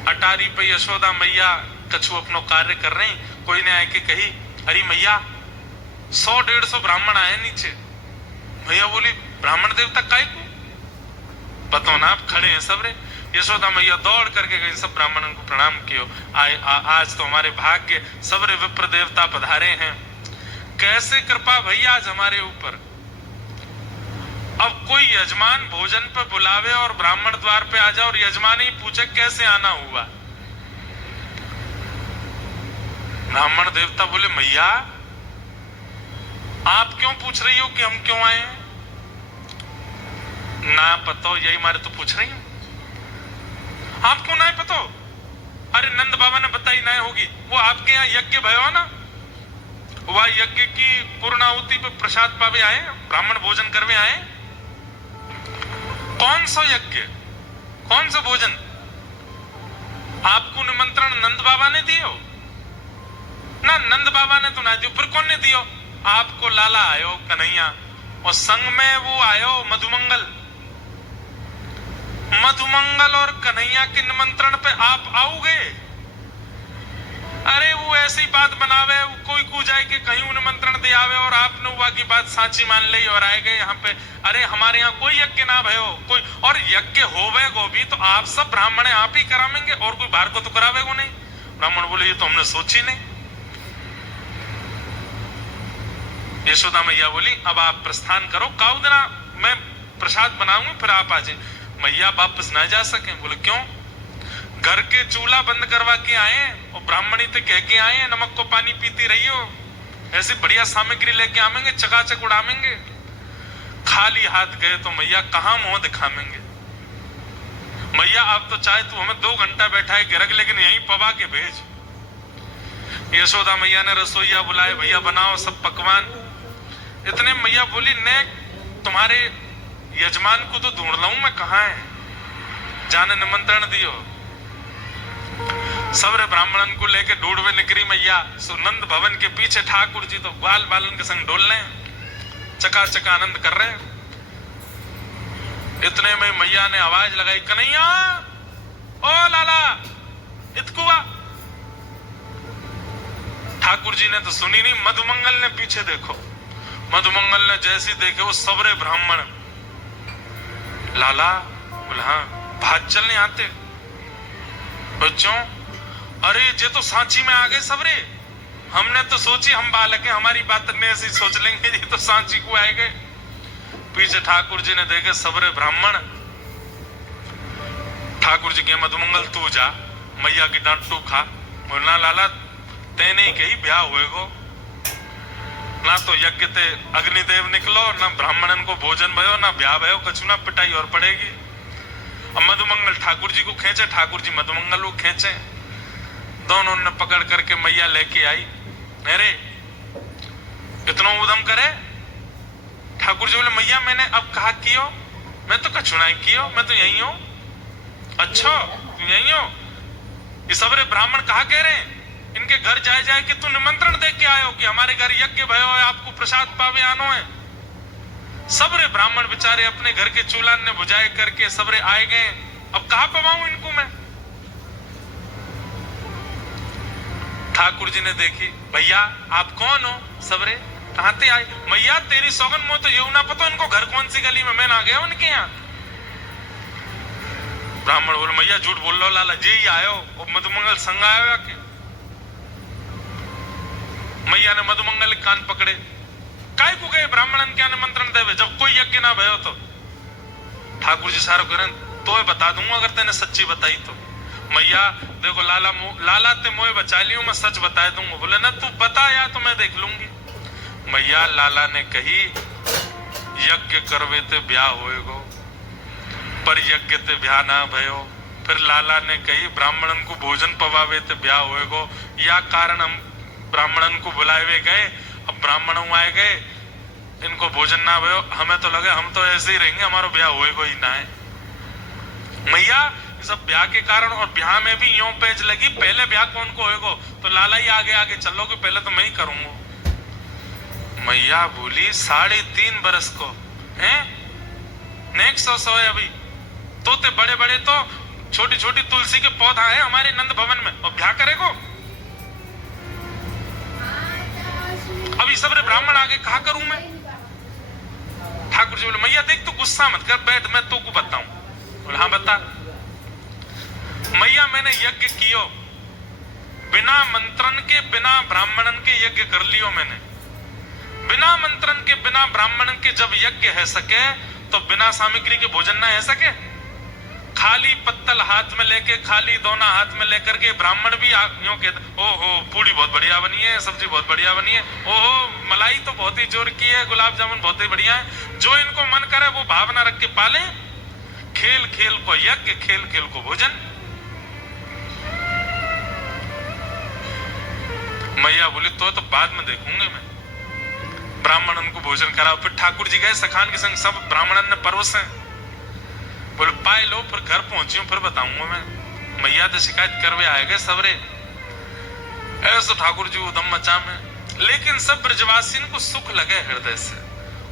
अटारी पे यशोदा मैया कछु अपनो कार्य कर रहे हैं। कोई ने आके कही, अरे मैया 100-150 ब्राह्मण आए नीचे। मैया बोली, ब्राह्मण देवता काय को? पतो ना, आप खड़े हैं सबरे। यशोदा मैया दौड़ करके गई, सब ब्राह्मणों को प्रणाम कियो। आज तो हमारे भाग्य सबरे विप्र देवता पधारे हैं। कैसे कृपा भैया आज हमारे ऊपर। अब कोई यजमान भोजन पे बुलावे और ब्राह्मण द्वार पे आ जाए और यजमान ही पूछे कैसे आना हुआ। ब्राह्मण देवता बोले, मैया आप क्यों पूछ रही हो कि हम क्यों आए हैं? ना पतो, यही मारे तो पूछ रही हूं। आप क्यों ना पतो? अरे नंद बाबा ने बताई ना होगी। वो आपके यहाँ यज्ञ भयो ना, वह यज्ञ की पूर्णाहुति पे प्रसाद पावे आए, ब्राह्मण भोजन करवे आए। कौन सा यज्ञ, कौन सा भोजन? आपको निमंत्रण नंद बाबा ने दियो ना? नंद बाबा ने तो ना दियो, फिर कौन ने दियो? आपको लाला आयो कन्हैया, और संग में वो आयो मधुमंगल। मधुमंगल और कन्हैया के निमंत्रण पे आप आओगे? अरे वो ऐसी बात बनावे, वो कोई को जाए के कहीं निमंत्रण दे आवे और आपने हुआ की बात साची मान ली और आए गए यहाँ पे। अरे हमारे यहाँ कोई यज्ञ ना भयो कोई, और यज्ञ होवे गो भी तो आप सब ब्राह्मण आप ही करावेंगे और कोई बाहर को तो करावेगो नहीं। ब्राह्मण बोले, ये तो हमने सोची नहीं। यशोदा मैया बोली, अब आप प्रस्थान करो, काऊ देना मैं प्रसाद बनाऊंगी, फिर आप आ जाए। मैया वापस ना जा सके। बोले क्यों? घर के चूल्हा बंद करवा के आए और ब्राह्मणी तो कह के आए, नमक को पानी पीती रही हो, ऐसी बढ़िया सामग्री लेके आवेंगे, चकाचक उड़ावेंगे। खाली हाथ गए तो मैया कहां मुंह दिखावेंगे। मैया आप तो चाहे तू हमें 2 घंटा बैठाए गिरक, लेकिन यहीं पवा के भेज। यशोदा मैया ने रसोईया बुलाए, भैया बनाओ सब पकवान। इतने मैया बोली, ने तुम्हारे यजमान को तो ढूंढ लाऊं मैं, कहां है? जाने निमंत्रण दियो। सबरे ब्राह्मणन को लेके ढूंढवे निकरी मैया। सुनंद भवन के पीछे ठाकुर जी तो ग्वाल बालन के संग डोल रहे, चकाचक आनंद कर रहे। इतने में मैया ने आवाज लगाई, कन्हैया ओ लाला इतकुआ। ठाकुर जी ने तो सुनी नहीं। मधुमंगल ने पीछे देखो, मधुमंगल ने जैसी देखे वो सबरे ब्राह्मण। लाला बोला, हाँ भाग चलने आते बच्चों। अरे ये तो सांची में आ गए सबरे। हमने तो सोची हम बालक हैं, हमारी बात नहीं ऐसी सोच लेंगे, ये तो सांची को आए गए। पीछे ठाकुर जी ने देखे सबरे ब्राह्मण। ठाकुर जी के, मधुमंगल तू जा, मैया की डांट तू खा। बोलना लाला तेने ही कही ब्याह होएगो ना, तो यज्ञ ते अग्निदेव निकलो ना, ब्राह्मणन को भोजन भयो ना, ब्याह भयो, कछु ना, पिटाई और पड़ेगी। अब मधुमंगल ठाकुर जी को खींचे, ठाकुर जी मधुमंगल को खींचे। दोनों ने पकड़ करके मैया लेके आई। अरे इतना उदम करे। ठाकुर जी बोले, मैया मैंने अब कहा कियो, मैं तो कछु नहीं कियो, मैं तो यही हूं। अच्छा तू यही हो? ये सबरे ब्राह्मण कहा कह रहे हैं, इनके घर जाए जाए कि तू निमंत्रण दे के आयो कि हमारे घर यज्ञ भयो है, आपको प्रसाद पावे आनो है। सबरे ब्राह्मण बेचारे अपने घर के चूल्हा ने बुझाए करके सबरे आए गए। अब कहां पवाऊं इनको मैं? ठाकुर जी ने देखी, भैया आप कौन हो? सबरे कहां ते आए? मैया तेरी सौगन मो तो ये ना पता इनको घर कौन सी गली में मैं ना गया उनके यहाँ। ब्राह्मण बोले, मैया झूठ बोल लो लाला, जे ही आयो और मधुमंगल संग आयो के। मैया ने मधुमंगल कान पकड़े, काय को गए ब्राह्मणन क्या निमंत्रण देवे जब कोई यज्ञ ना भयो तो? ठाकुर जी सारो करें तो बता दूंगा अगर तेने सच्ची बताई तो। मैया देखो लाला ते मोए बचा लियो, मैं सच बता दूंगा। बोले ना तू बता या तो मैं देख लूंगी। मैया लाला ने कही यज्ञ करवे ते ब्याह होएगो, पर यज्ञ ते ब्याह ना भयो। फिर लाला ने कही ब्राह्मणन को भोजन पवावे ते ब्याह होएगो, या कारण हम ब्राह्मणन को बुलावे गए, अब ब्राह्मण आए गए, इनको भोजन ना भयो, हमें तो लगे हम तो ऐसे ही रहेंगे, हमारा ब्याह होएगो ही ना है। मैया सब ब्याह के कारण, और ब्याह में भी यूं पेज लगी, पहले ब्याह कौन को होएगो, तो लाला ही आगे आगे चलोगे, पहले तो मैं ही करूंगा। मैया बोली 3.5 बरस को हैं, नेक्स्ट 100 है अभी, तोते बड़े बड़े तो छोटी छोटी तुलसी के पौधा है हमारे नंद भवन में, और ब्याह करेगो? अभी सबरे ब्राह्मण आगे कहा करूं मैं? ठाकुर जी बोले मैया देख तू गुस्सा मत कर, बैठ मैं तो को बताऊं। बोले हाँ बता। मैया मैंने यज्ञ कियो, बिना मंत्रन के बिना ब्राह्मणन के यज्ञ कर लियो मैंने। बिना मंत्रन के बिना ब्राह्मणन के जब यज्ञ है सके, तो बिना सामग्री के भोजन ना है सके। खाली पत्तल हाथ में लेके, खाली दोना हाथ में लेकर के ब्राह्मण भी यूं कहते ओहो पूड़ी बहुत बढ़िया बनी है, सब्जी बहुत बढ़िया बनी है, ओहो मलाई तो बहुत ही जोर की है, गुलाब जामुन बहुत ही बढ़िया है। जो इनको मन करे वो भावना रख के पाले। खेल खेल को यज्ञ, खेल खेल को भोजन। मैया बोली तो बाद में देखूंगे मैं। ब्राह्मणन को भोजन कराओ। फिर ठाकुर जी गए सखान के संग, सब ब्राह्मणन ने परोसे। बोले पाए लो, फिर घर पहुंची हूं, फिर बताऊंगा मैं। मैया तो शिकायत करवे आए गए सबरे, ऐसा ठाकुर जी उदम मचा में। लेकिन सब ब्रजवासी को सुख लगे हृदय से,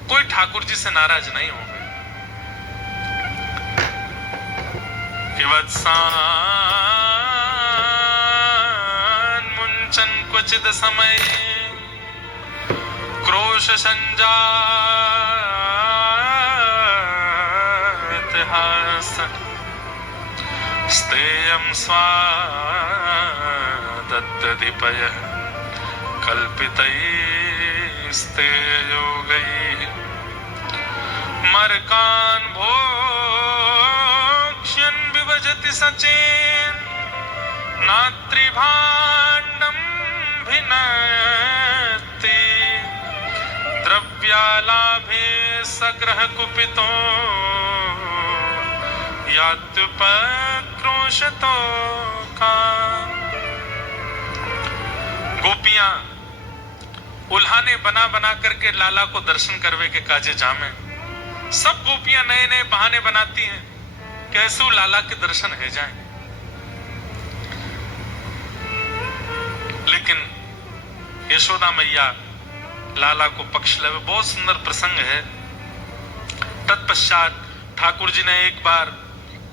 कोई ठाकुर जी से नाराज नहीं हो गए। मुंचन क्वचित समय क्रोश संजात स्तेयं स्वादत्तधिपय कल्पितैस्तेयोगैः मर्कान् भोक्ष्यन् विभजति सचेन नात्रिभाण्डं भिन्नति द्रव्यालाभे सग्रह कुपितो यात्युपक्रोशतो का। गोपियां उल्हाने बना बना करके लाला को दर्शन करवे के काजे जामे। सब गोपियां नए नए बहाने बनाती हैं, कैसे लाला के दर्शन है जाए। लेकिन यशोदा मैया लाला को पक्ष लेवे। बहुत सुंदर प्रसंग है। तत्पश्चात ठाकुर जी ने एक बार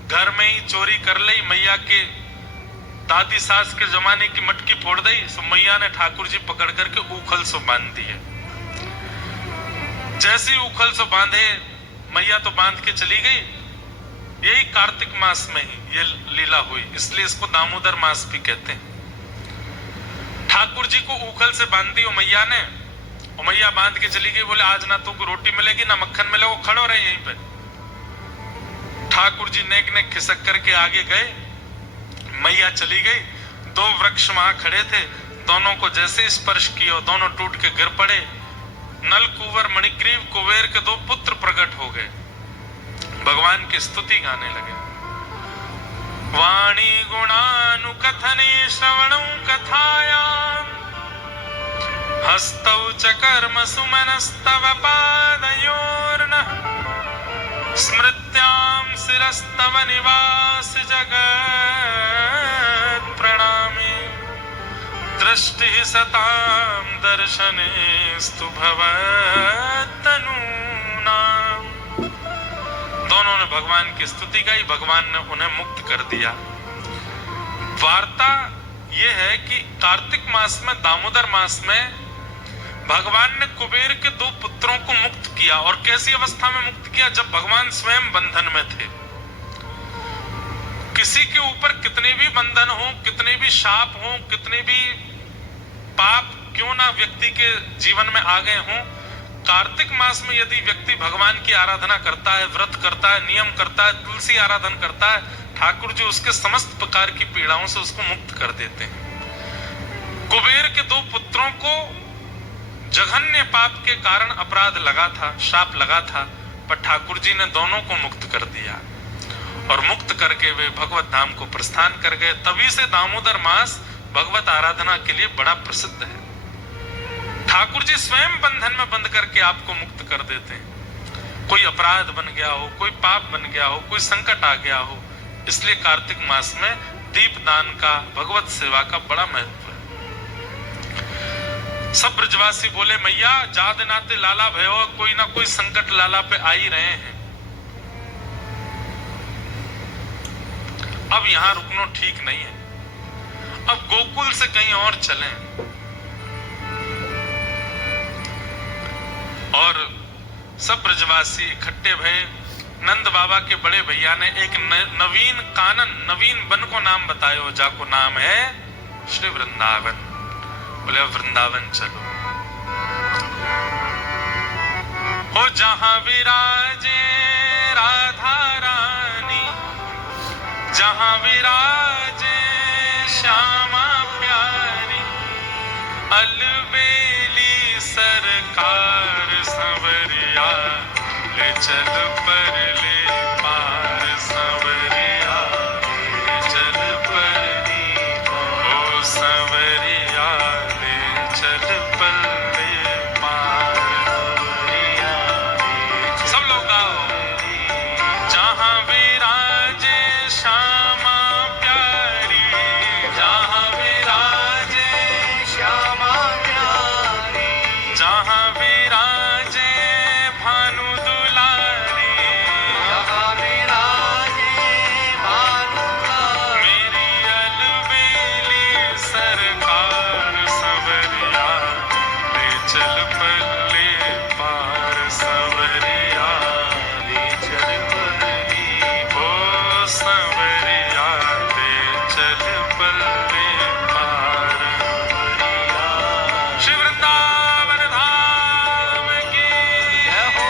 घर में ही चोरी कर ली, मैया के दादी सास के जमाने की मटकी फोड़ दी। सो मैया ने ठाकुर जी पकड़ करके उखल सो बांध दिए। जैसे ही उखल सो बांधे, मैया तो बांध के चली गई। यही कार्तिक मास में ही ये लीला हुई, इसलिए इसको दामोदर मास भी कहते हैं। ठाकुर जी को उखल से बांध दी मैया ने, और मैया बांध के चली गई। बोले आज ना तुमको रोटी मिलेगी ना मक्खन मिलेगा, वो खड़ो रहे यहीं पे। ठाकुर जी नेक नेक खिसक करके आगे गए, मैया चली गई। 2 वृक्ष वहां खड़े थे, दोनों को जैसे स्पर्श किया दोनों टूट के गिर पड़े। नल कुंवर मणिग्रीव कुबेर के 2 पुत्र प्रकट हो गए, भगवान की स्तुति गाने लगे। वाणी गुणानुकथने श्रवणौ कथायां हस्तौ च कर्म सुमनस्तव पादयोर्नः स्मृत्यां शिरस्तव निवास जगत् प्रणामे दृष्टि सतां दर्शनेस्तु भवत्तनूनां। दोनों ने भगवान की स्तुति गाई, भगवान ने उन्हें मुक्त कर दिया। वार्ता यह है कि कार्तिक मास में, दामोदर मास में भगवान ने कुबेर के 2 पुत्रों को मुक्त किया। और कैसी अवस्था में मुक्त किया? जब भगवान स्वयं बंधन में थे। किसी के ऊपर कितने भी बंधन हो, कितने भी शाप हो, कितने भी पाप क्यों ना व्यक्ति के जीवन में आ गए हों, कार्तिक मास में यदि व्यक्ति भगवान की आराधना करता है, व्रत करता है, नियम करता है, तुलसी आराधन करता है, ठाकुर जी उसके समस्त प्रकार की पीड़ाओं से उसको मुक्त कर देते हैं। कुबेर के 2 पुत्रों को जघन्य पाप के कारण अपराध लगा था, श्राप लगा था, पर ठाकुर जी ने दोनों को मुक्त कर दिया और मुक्त करके वे भगवत धाम को प्रस्थान कर गए। तभी से दामोदर मास भगवत आराधना के लिए बड़ा प्रसिद्ध है। ठाकुर जी स्वयं बंधन में बंद करके आपको मुक्त कर देते हैं। कोई अपराध बन गया हो, कोई पाप बन गया हो, कोई संकट आ गया हो, इसलिए कार्तिक मास में दीपदान का, भगवत सेवा का बड़ा महत्व है। सब ब्रजवासी बोले मैया जाद नाते लाला भयो, कोई ना कोई संकट लाला पे आ ही रहे हैं, अब यहां रुकना ठीक नहीं है, अब गोकुल से कहीं और चलें। और सब ब्रजवासी इकट्ठे भये। नंद बाबा के बड़े भैया ने एक नवीन कानन, नवीन वन को नाम बतायो, जाको नाम है श्री वृंदावन। बोले वृंदावन चलो। हो जहां विराजे राधा रानी, जहां विराजे श्यामा प्यारी, अलबेली सरकार संवरिया, ले चल पर ले पार संवरिया, ले चल पर ओ संवरिया, ले चल पर ले पार संवरिया। सब लोग गाओ। जहां विराजे श्यामा प्यारी, जहां विराजे श्यामा प्यारी, जहां विराजे भानु दुलारी, जहां विराजे भानु दुलारी, मेरी अलबेली सरकार संवरिया, ले चल पल्ले पार संवरिया, ले चल पल्ले ओ संवरिया, ले चल पल्ले पार संवरिया। श्री वृंदावन धाम की जय हो।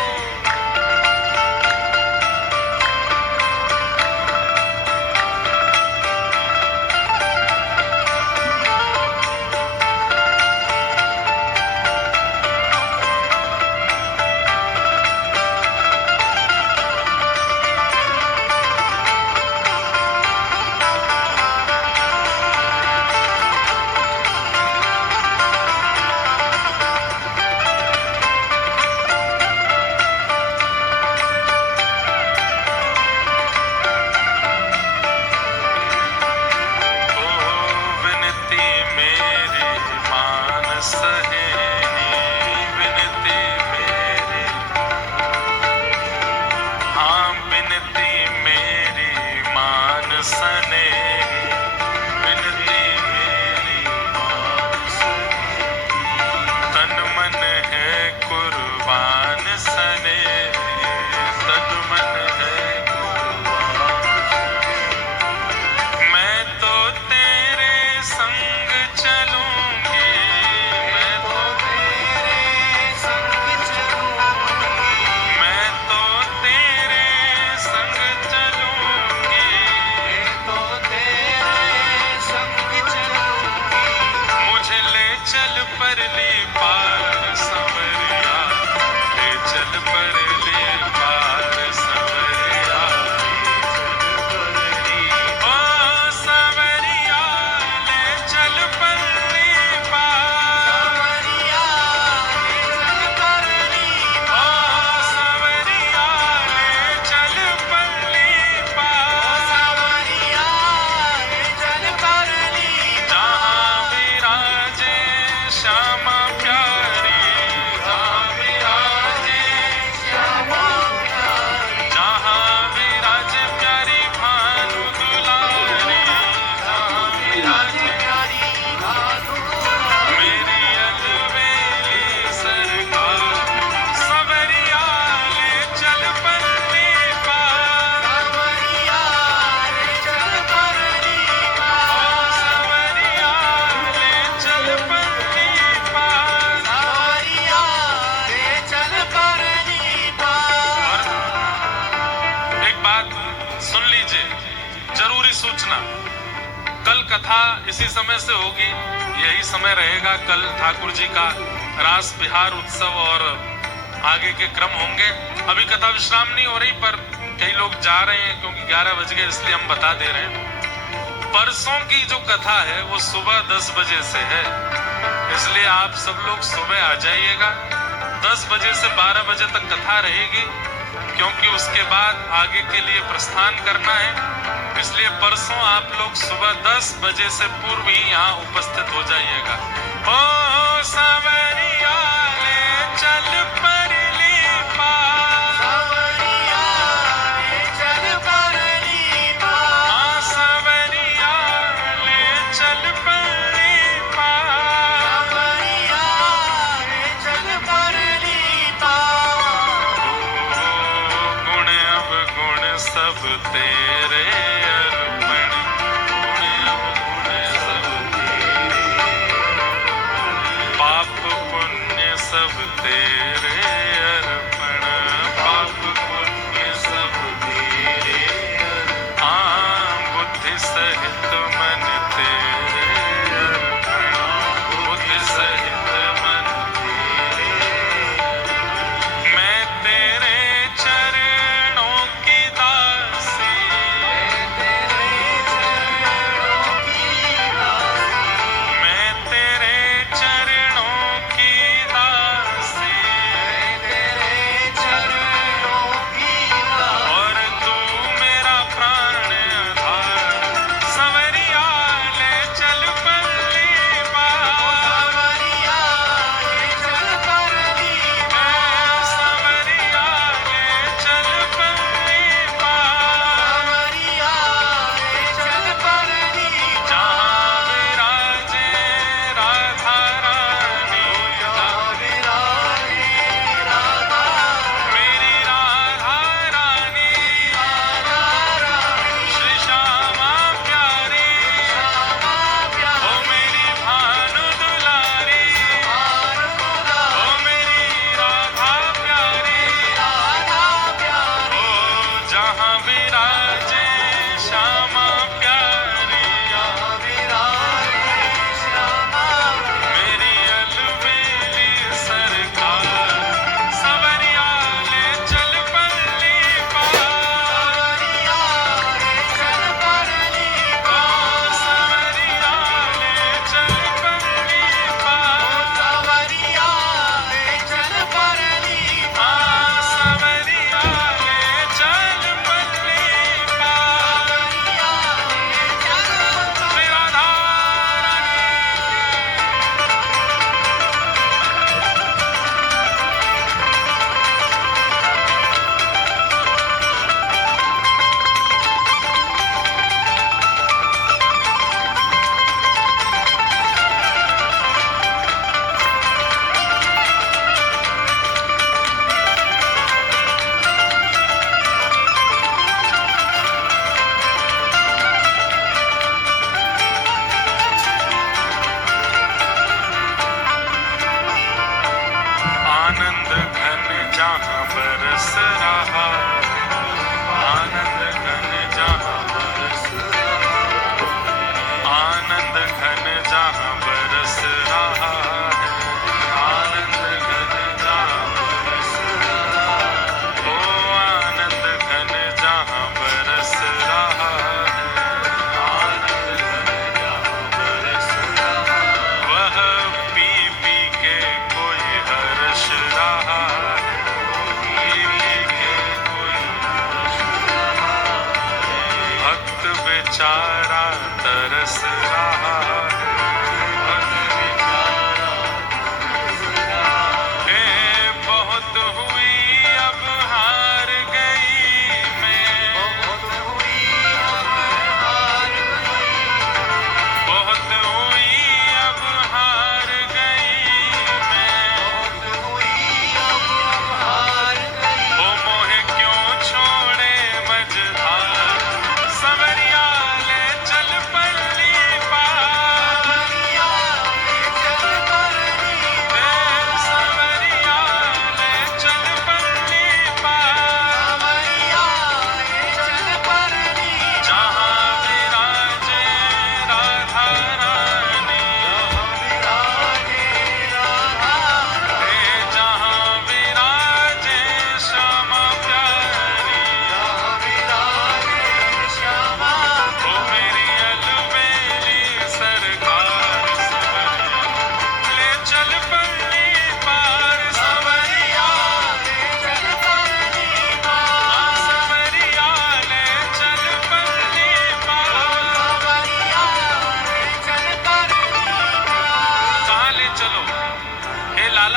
विनती मेरी मानस है, विनती मेरी, हाँ विनती मेरी मानस ने, विनती मेरी मानस, तन मन है कुर्बान सने, तन मन है मैं तो तेरे संग चलूंगी, मैं तो तेरे संग चलूंगी, मैं तो तेरे संग चलूंगी, मैं तो तेरे संग चलूंगी, मुझे ले चल परली पार संवरिया, ले चल परली पार संवरिया, ओ संवरिया, ले चल परली पार संवरिया, ले चल परली पार, ओ संवरिया, ले चल परली पार संवरिया, ले चल परली। जहां विराजे श्यामा प्यारी, जहां विराजे श्यामा प्यारी, जहां विराजे प्यारी भानु दुलारी, जहां विराजे प्यारी भानु दुलारी, मेरी अलबेली सरकार संवरिया, ले चल परली पार संवरिया, ले चल परली पार संवरिया, ले चल परली पार संवरिया, ले चल परली पार। एक बात सुन लीजिए, जरूरी सूचना, कल कथा इसी समय से होगी, यही समय रहेगा कल ठाकुर जी का रास बिहार उत्सव और आगे के क्रम होंगे। अभी कथा विश्राम नहीं हो रही, पर कई लोग जा रहे हैं क्योंकि 11 बज गए, इसलिए हम बता दे रहे हैं। परसों की जो कथा है वो सुबह 10 बजे से है, इसलिए आप सब लोग सुबह आ जाइएगा। 10 बजे से 12 बजे तक कथा रहेगी, क्योंकि उसके बाद आगे के लिए प्रस्थान करना है। इसलिए परसों आप लोग सुबह 10 बजे से पूर्व ही यहाँ उपस्थित हो जाइएगा। ओ सावरिया ले चल परली पार, सावरिया ले चल परली पार, सावरिया ले चल परली पार, सावरिया ले चल परली पार। गुण अवगुण सब तेरे अर्पण, गुण अवगुण सब तेरे, पाप पुण्य सब तेरे अर्पण, पाप पुण्य सब तेरे, बुद्धि सहित मन तेरे अर्पण, बुद्धि सहित मन तेरे। मैं तेरे चरणों की दासी, मैं तेरे चरणों की दासी, मैं तेरे चरणों की दासी, मैं तेरे चरणों की दासी, और तू मेरा प्राण आधार। सवरिया ले चल परली पार, सवरिया ले चल परली पार, सवरिया ले चल परली पार, सवरिया ले चल परली पार। जहाँ विराजे राधा रानी, जहाँ विराजे राधा रानी, मेरी राधा रानी, राधा रानी, श्री श्यामा प्यारी, श्यामा प्यारी, ओ मेरी भानु दुलारी, भानु दुलारी, ओ मेरी राधा प्यारी, राधा प्यारी, ओ जहाँ विराजे श्यामा प्यारी, जहाँ विराजे श्यामा प्यारी, मेरी अलबेली सरकार। सवरिया ले चल परली पार, सवरिया ले चल परली पार, सवरिया ले चल परली पार, सवरिया ले चल परली पार, सवरिया ले चल परली पार, सवरिया ले चल परली। राधा आनंद घन जहाँ बरस रहा है, आनंद घन जहाँ बरस रहा है, आनंद घन जहाँ बरस रहा है, आनंद घन जहाँ बरस रहा है, ओ आनंद घन जहाँ बरस रहा है, आनंद घन जहाँ बरस रहा है, वह पी पी के कोई हर्ष रहा है, पी पी के कोई हर्ष रहा है, भक्त बेचारा तरस रहा है, भक्त बेचारा तरस रहा है। बहुत हुई अब हार गई मैं, बहुत हुई अब हार गई, बहुत हुई अब हार गई मैं, बहुत हुई अब हार गई, ओ मोहे क्यों छोड़े मझधार। सवरिया ले चल परली पार,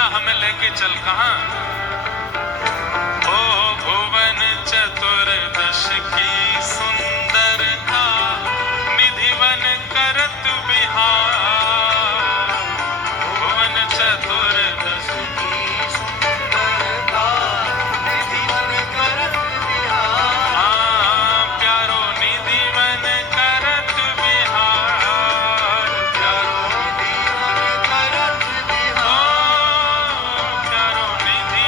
हमें लेके चल कहाँ। ओ भुवन चतुर्दश की सुंदरता, निधिवन करत बिहार। भुवन चतुर्दश की सुंदरता, निधिवन करत बिहार। हाँ प्यारो निधिवन करत बिहार, प्यारो निधिवन करत बिहार। प्यारो निधिवन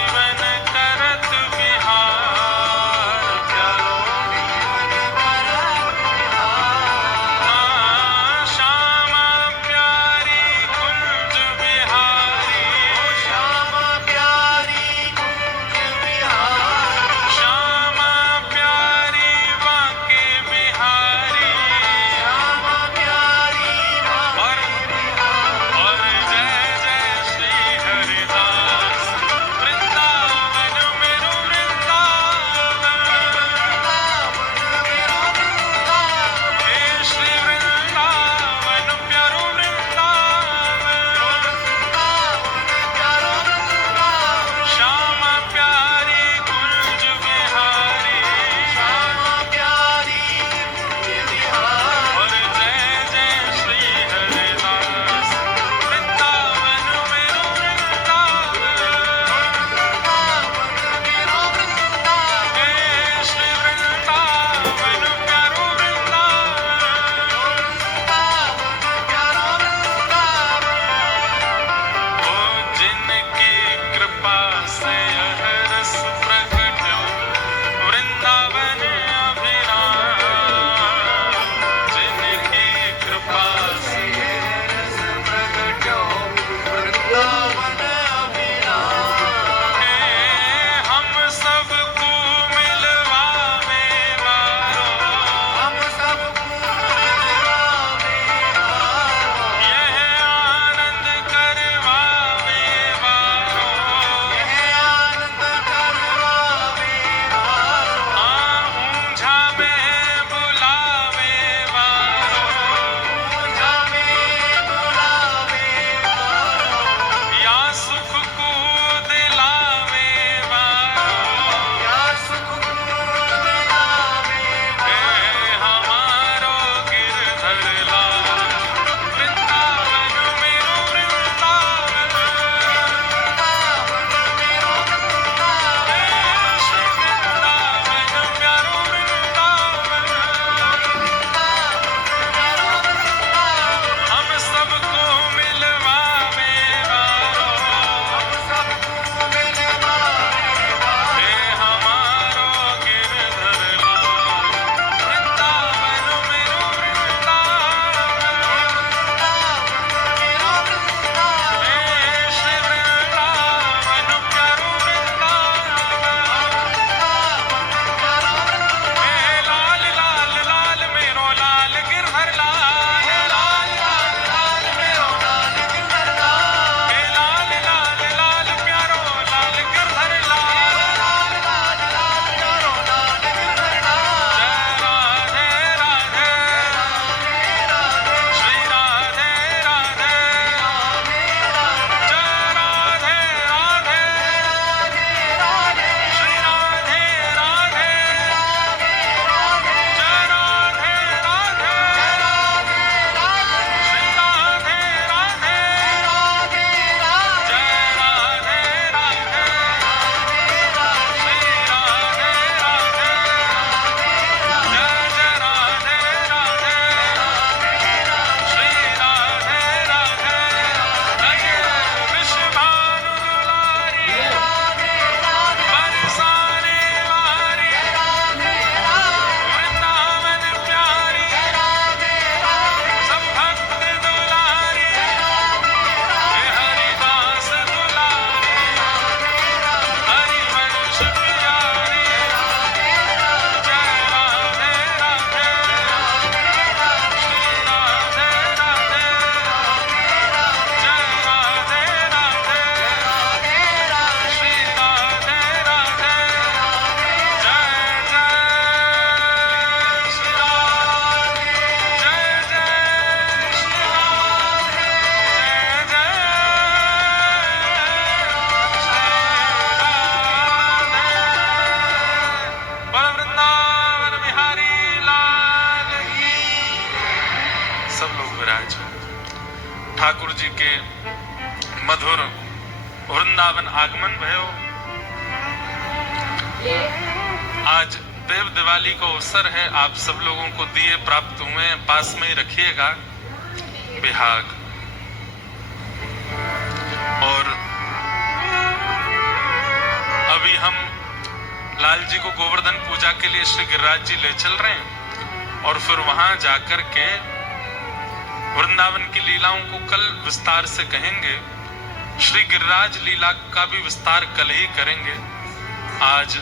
ठाकुर जी के मधुर वृंदावन आगमन भयो। आज देव दिवाली का अवसर है, आप सब लोगों को दिए प्राप्त हुए, पास में ही रखिएगा बिहाग। और अभी हम लाल जी को गोवर्धन पूजा के लिए श्री गिरिराज जी ले चल रहे हैं और फिर वहां जाकर के वृंदावन की लीलाओं को कल विस्तार से कहेंगे। श्री गिरिराज लीला का भी विस्तार कल ही करेंगे। आज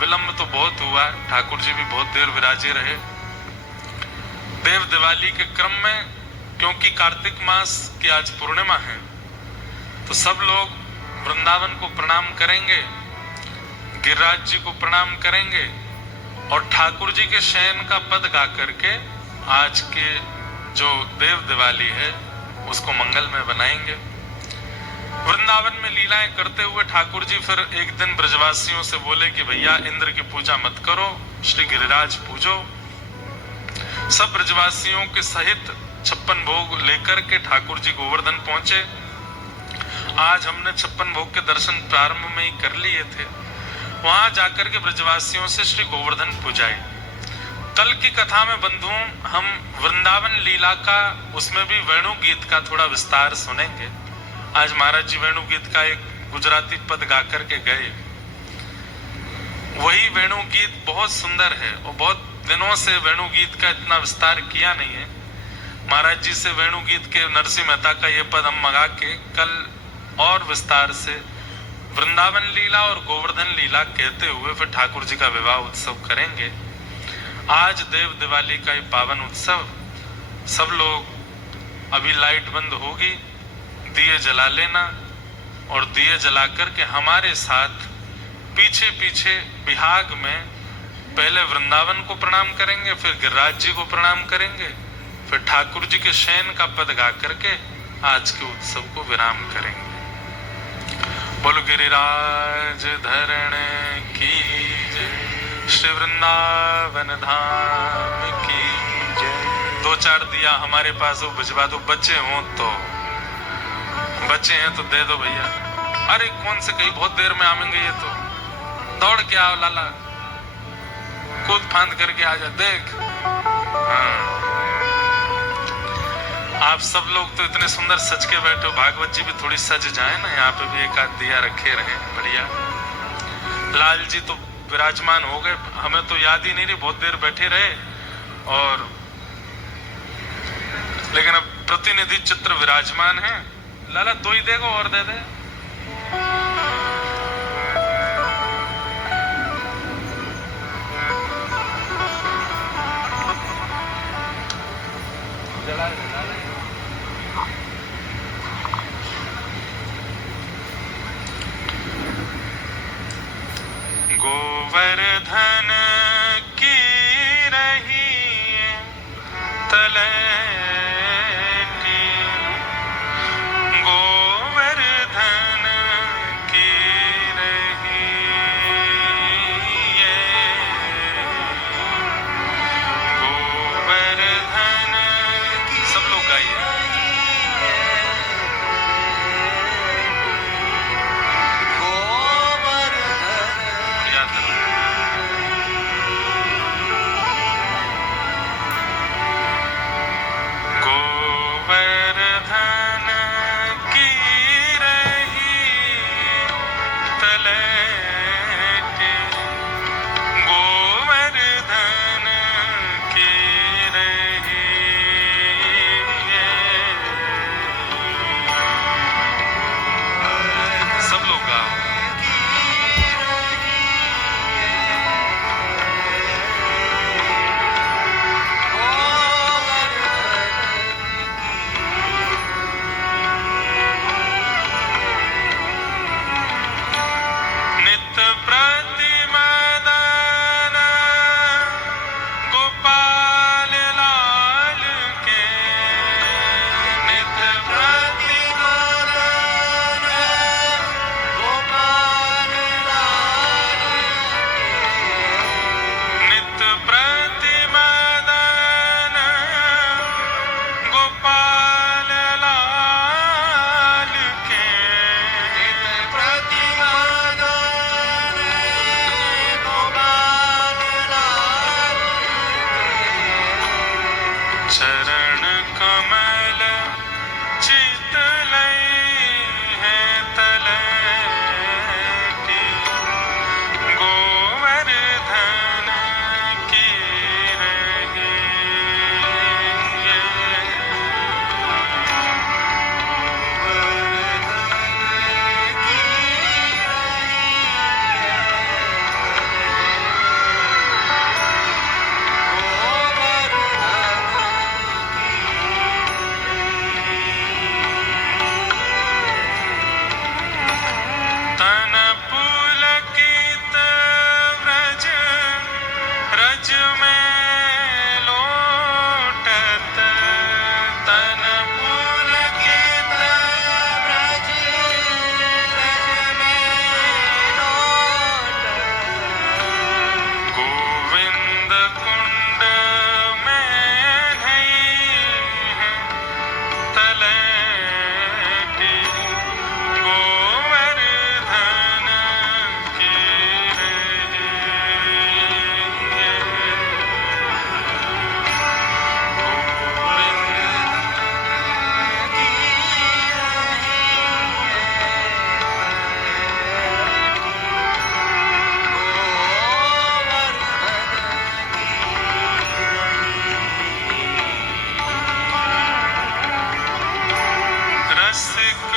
विलंब तो बहुत हुआ, ठाकुर जी भी बहुत देर विराजे रहे। देव दिवाली के क्रम में, क्योंकि कार्तिक मास की आज पूर्णिमा है, तो सब लोग वृंदावन को प्रणाम करेंगे, गिरिराज जी को प्रणाम करेंगे और ठाकुर जी के शयन का पद गा करके आज के जो देव दिवाली है उसको मंगल में बनाएंगे। वृंदावन में लीलाएं करते हुए ठाकुर जी फिर एक दिन ब्रजवासियों से बोले कि भैया इंद्र की पूजा मत करो, श्री गिरिराज पूजो। सब ब्रजवासियों के सहित 56 भोग लेकर के ठाकुर जी गोवर्धन पहुंचे। आज हमने 56 भोग के दर्शन प्रारंभ में ही कर लिए थे। वहां जाकर के ब्रजवासियों से श्री गोवर्धन पूजाए। कल की कथा में बंधुओं हम वृंदावन लीला का, उसमें भी वेणु गीत का थोड़ा विस्तार सुनेंगे। आज महाराज जी वेणु गीत का एक गुजराती पद गा करके गए। वही वेणु गीत बहुत सुंदर है और बहुत दिनों से वेणु गीत का इतना विस्तार किया नहीं है। महाराज जी से वेणु गीत के नरसिंह मेहता का ये पद हम मंगा के कल और विस्तार से वृंदावन लीला और गोवर्धन लीला कहते हुए फिर ठाकुर जी का विवाह उत्सव करेंगे। आज देव दिवाली का ये पावन उत्सव, सब लोग अभी लाइट बंद होगी, दिए जला लेना और दिए जला करके हमारे साथ पीछे पीछे बिहाग में पहले वृंदावन को प्रणाम करेंगे, फिर गिरिराज जी को प्रणाम करेंगे, फिर ठाकुर जी के शयन का पद गा करके आज के उत्सव को विराम करेंगे। बोलो गिरिराज धरण की जय, श्री वृंदावन धाम की जय। 2-4 दिया हमारे पास हो भिजवा दो, बच्चे हो तो, बच्चे हैं तो दे दो भैया। अरे कौन से, कहीं बहुत देर में आवेंगे ये तो, दौड़ के आओ लाला, कूद फांद करके आ जा, देख। हाँ, आप सब लोग तो इतने सुंदर सज के बैठे हो, भागवत जी भी थोड़ी सज जाए ना, यहाँ पे भी एक आध दिया रखे रहे बढ़िया। लाल जी तो विराजमान हो गए, हमें तो याद ही नहीं रही, बहुत देर बैठे रहे। और लेकिन अब प्रतिनिधि चित्र विराजमान है। लाला 2 ही देगो और दे दे। गोवर्धन की रही तलैटी, गोवर्धन की रही गोवर्धन की, सब लोग गाइए। चरण कमल चितलय है तलैटी गोवर्धन की रही तन पुलकित व्रज रज में लोटत तन पुलकित व्रज रज में लोटत गोविंद कुंड में नहीं है तलैटी गोवर्धन की रही रसिक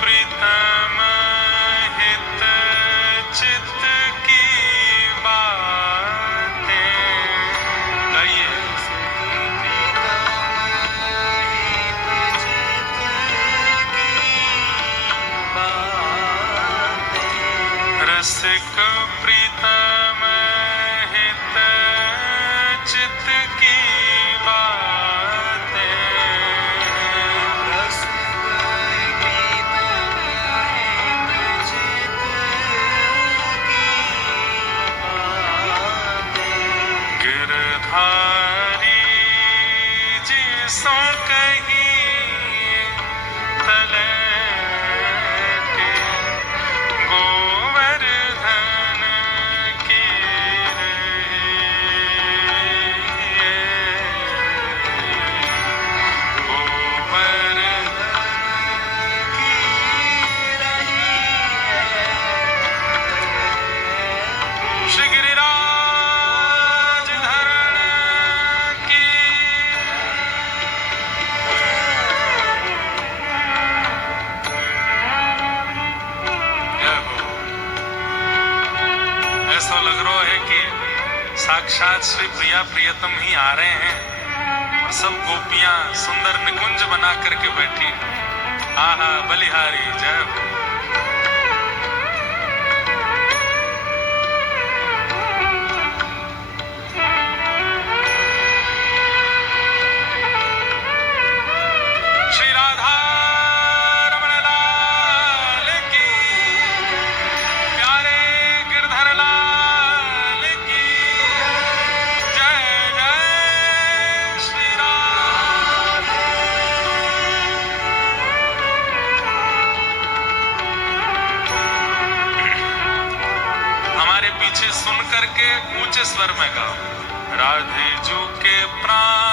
प्रीतम हित चित की बातें गाइए रसिक प्रीतम हित चित की बातें गिरधारी जिसो कही तलैटी गोवर्धन की रही गोवर्धन की रही श्री गिरिराज धरण की जय हो। ऐसा लग रहा है कि साक्षात श्री प्रिया प्रियतम ही आ रहे हैं और सब गोपियां सुंदर निकुंज बना करके बैठी। आहा बलिहारी जय हो। श्री राधा रमण लाल की प्यारे गिरधर लाल की जय जय श्री राम। हमारे पीछे सुन करके ऊंचे स्वर में गाओ राधे जू के प्राण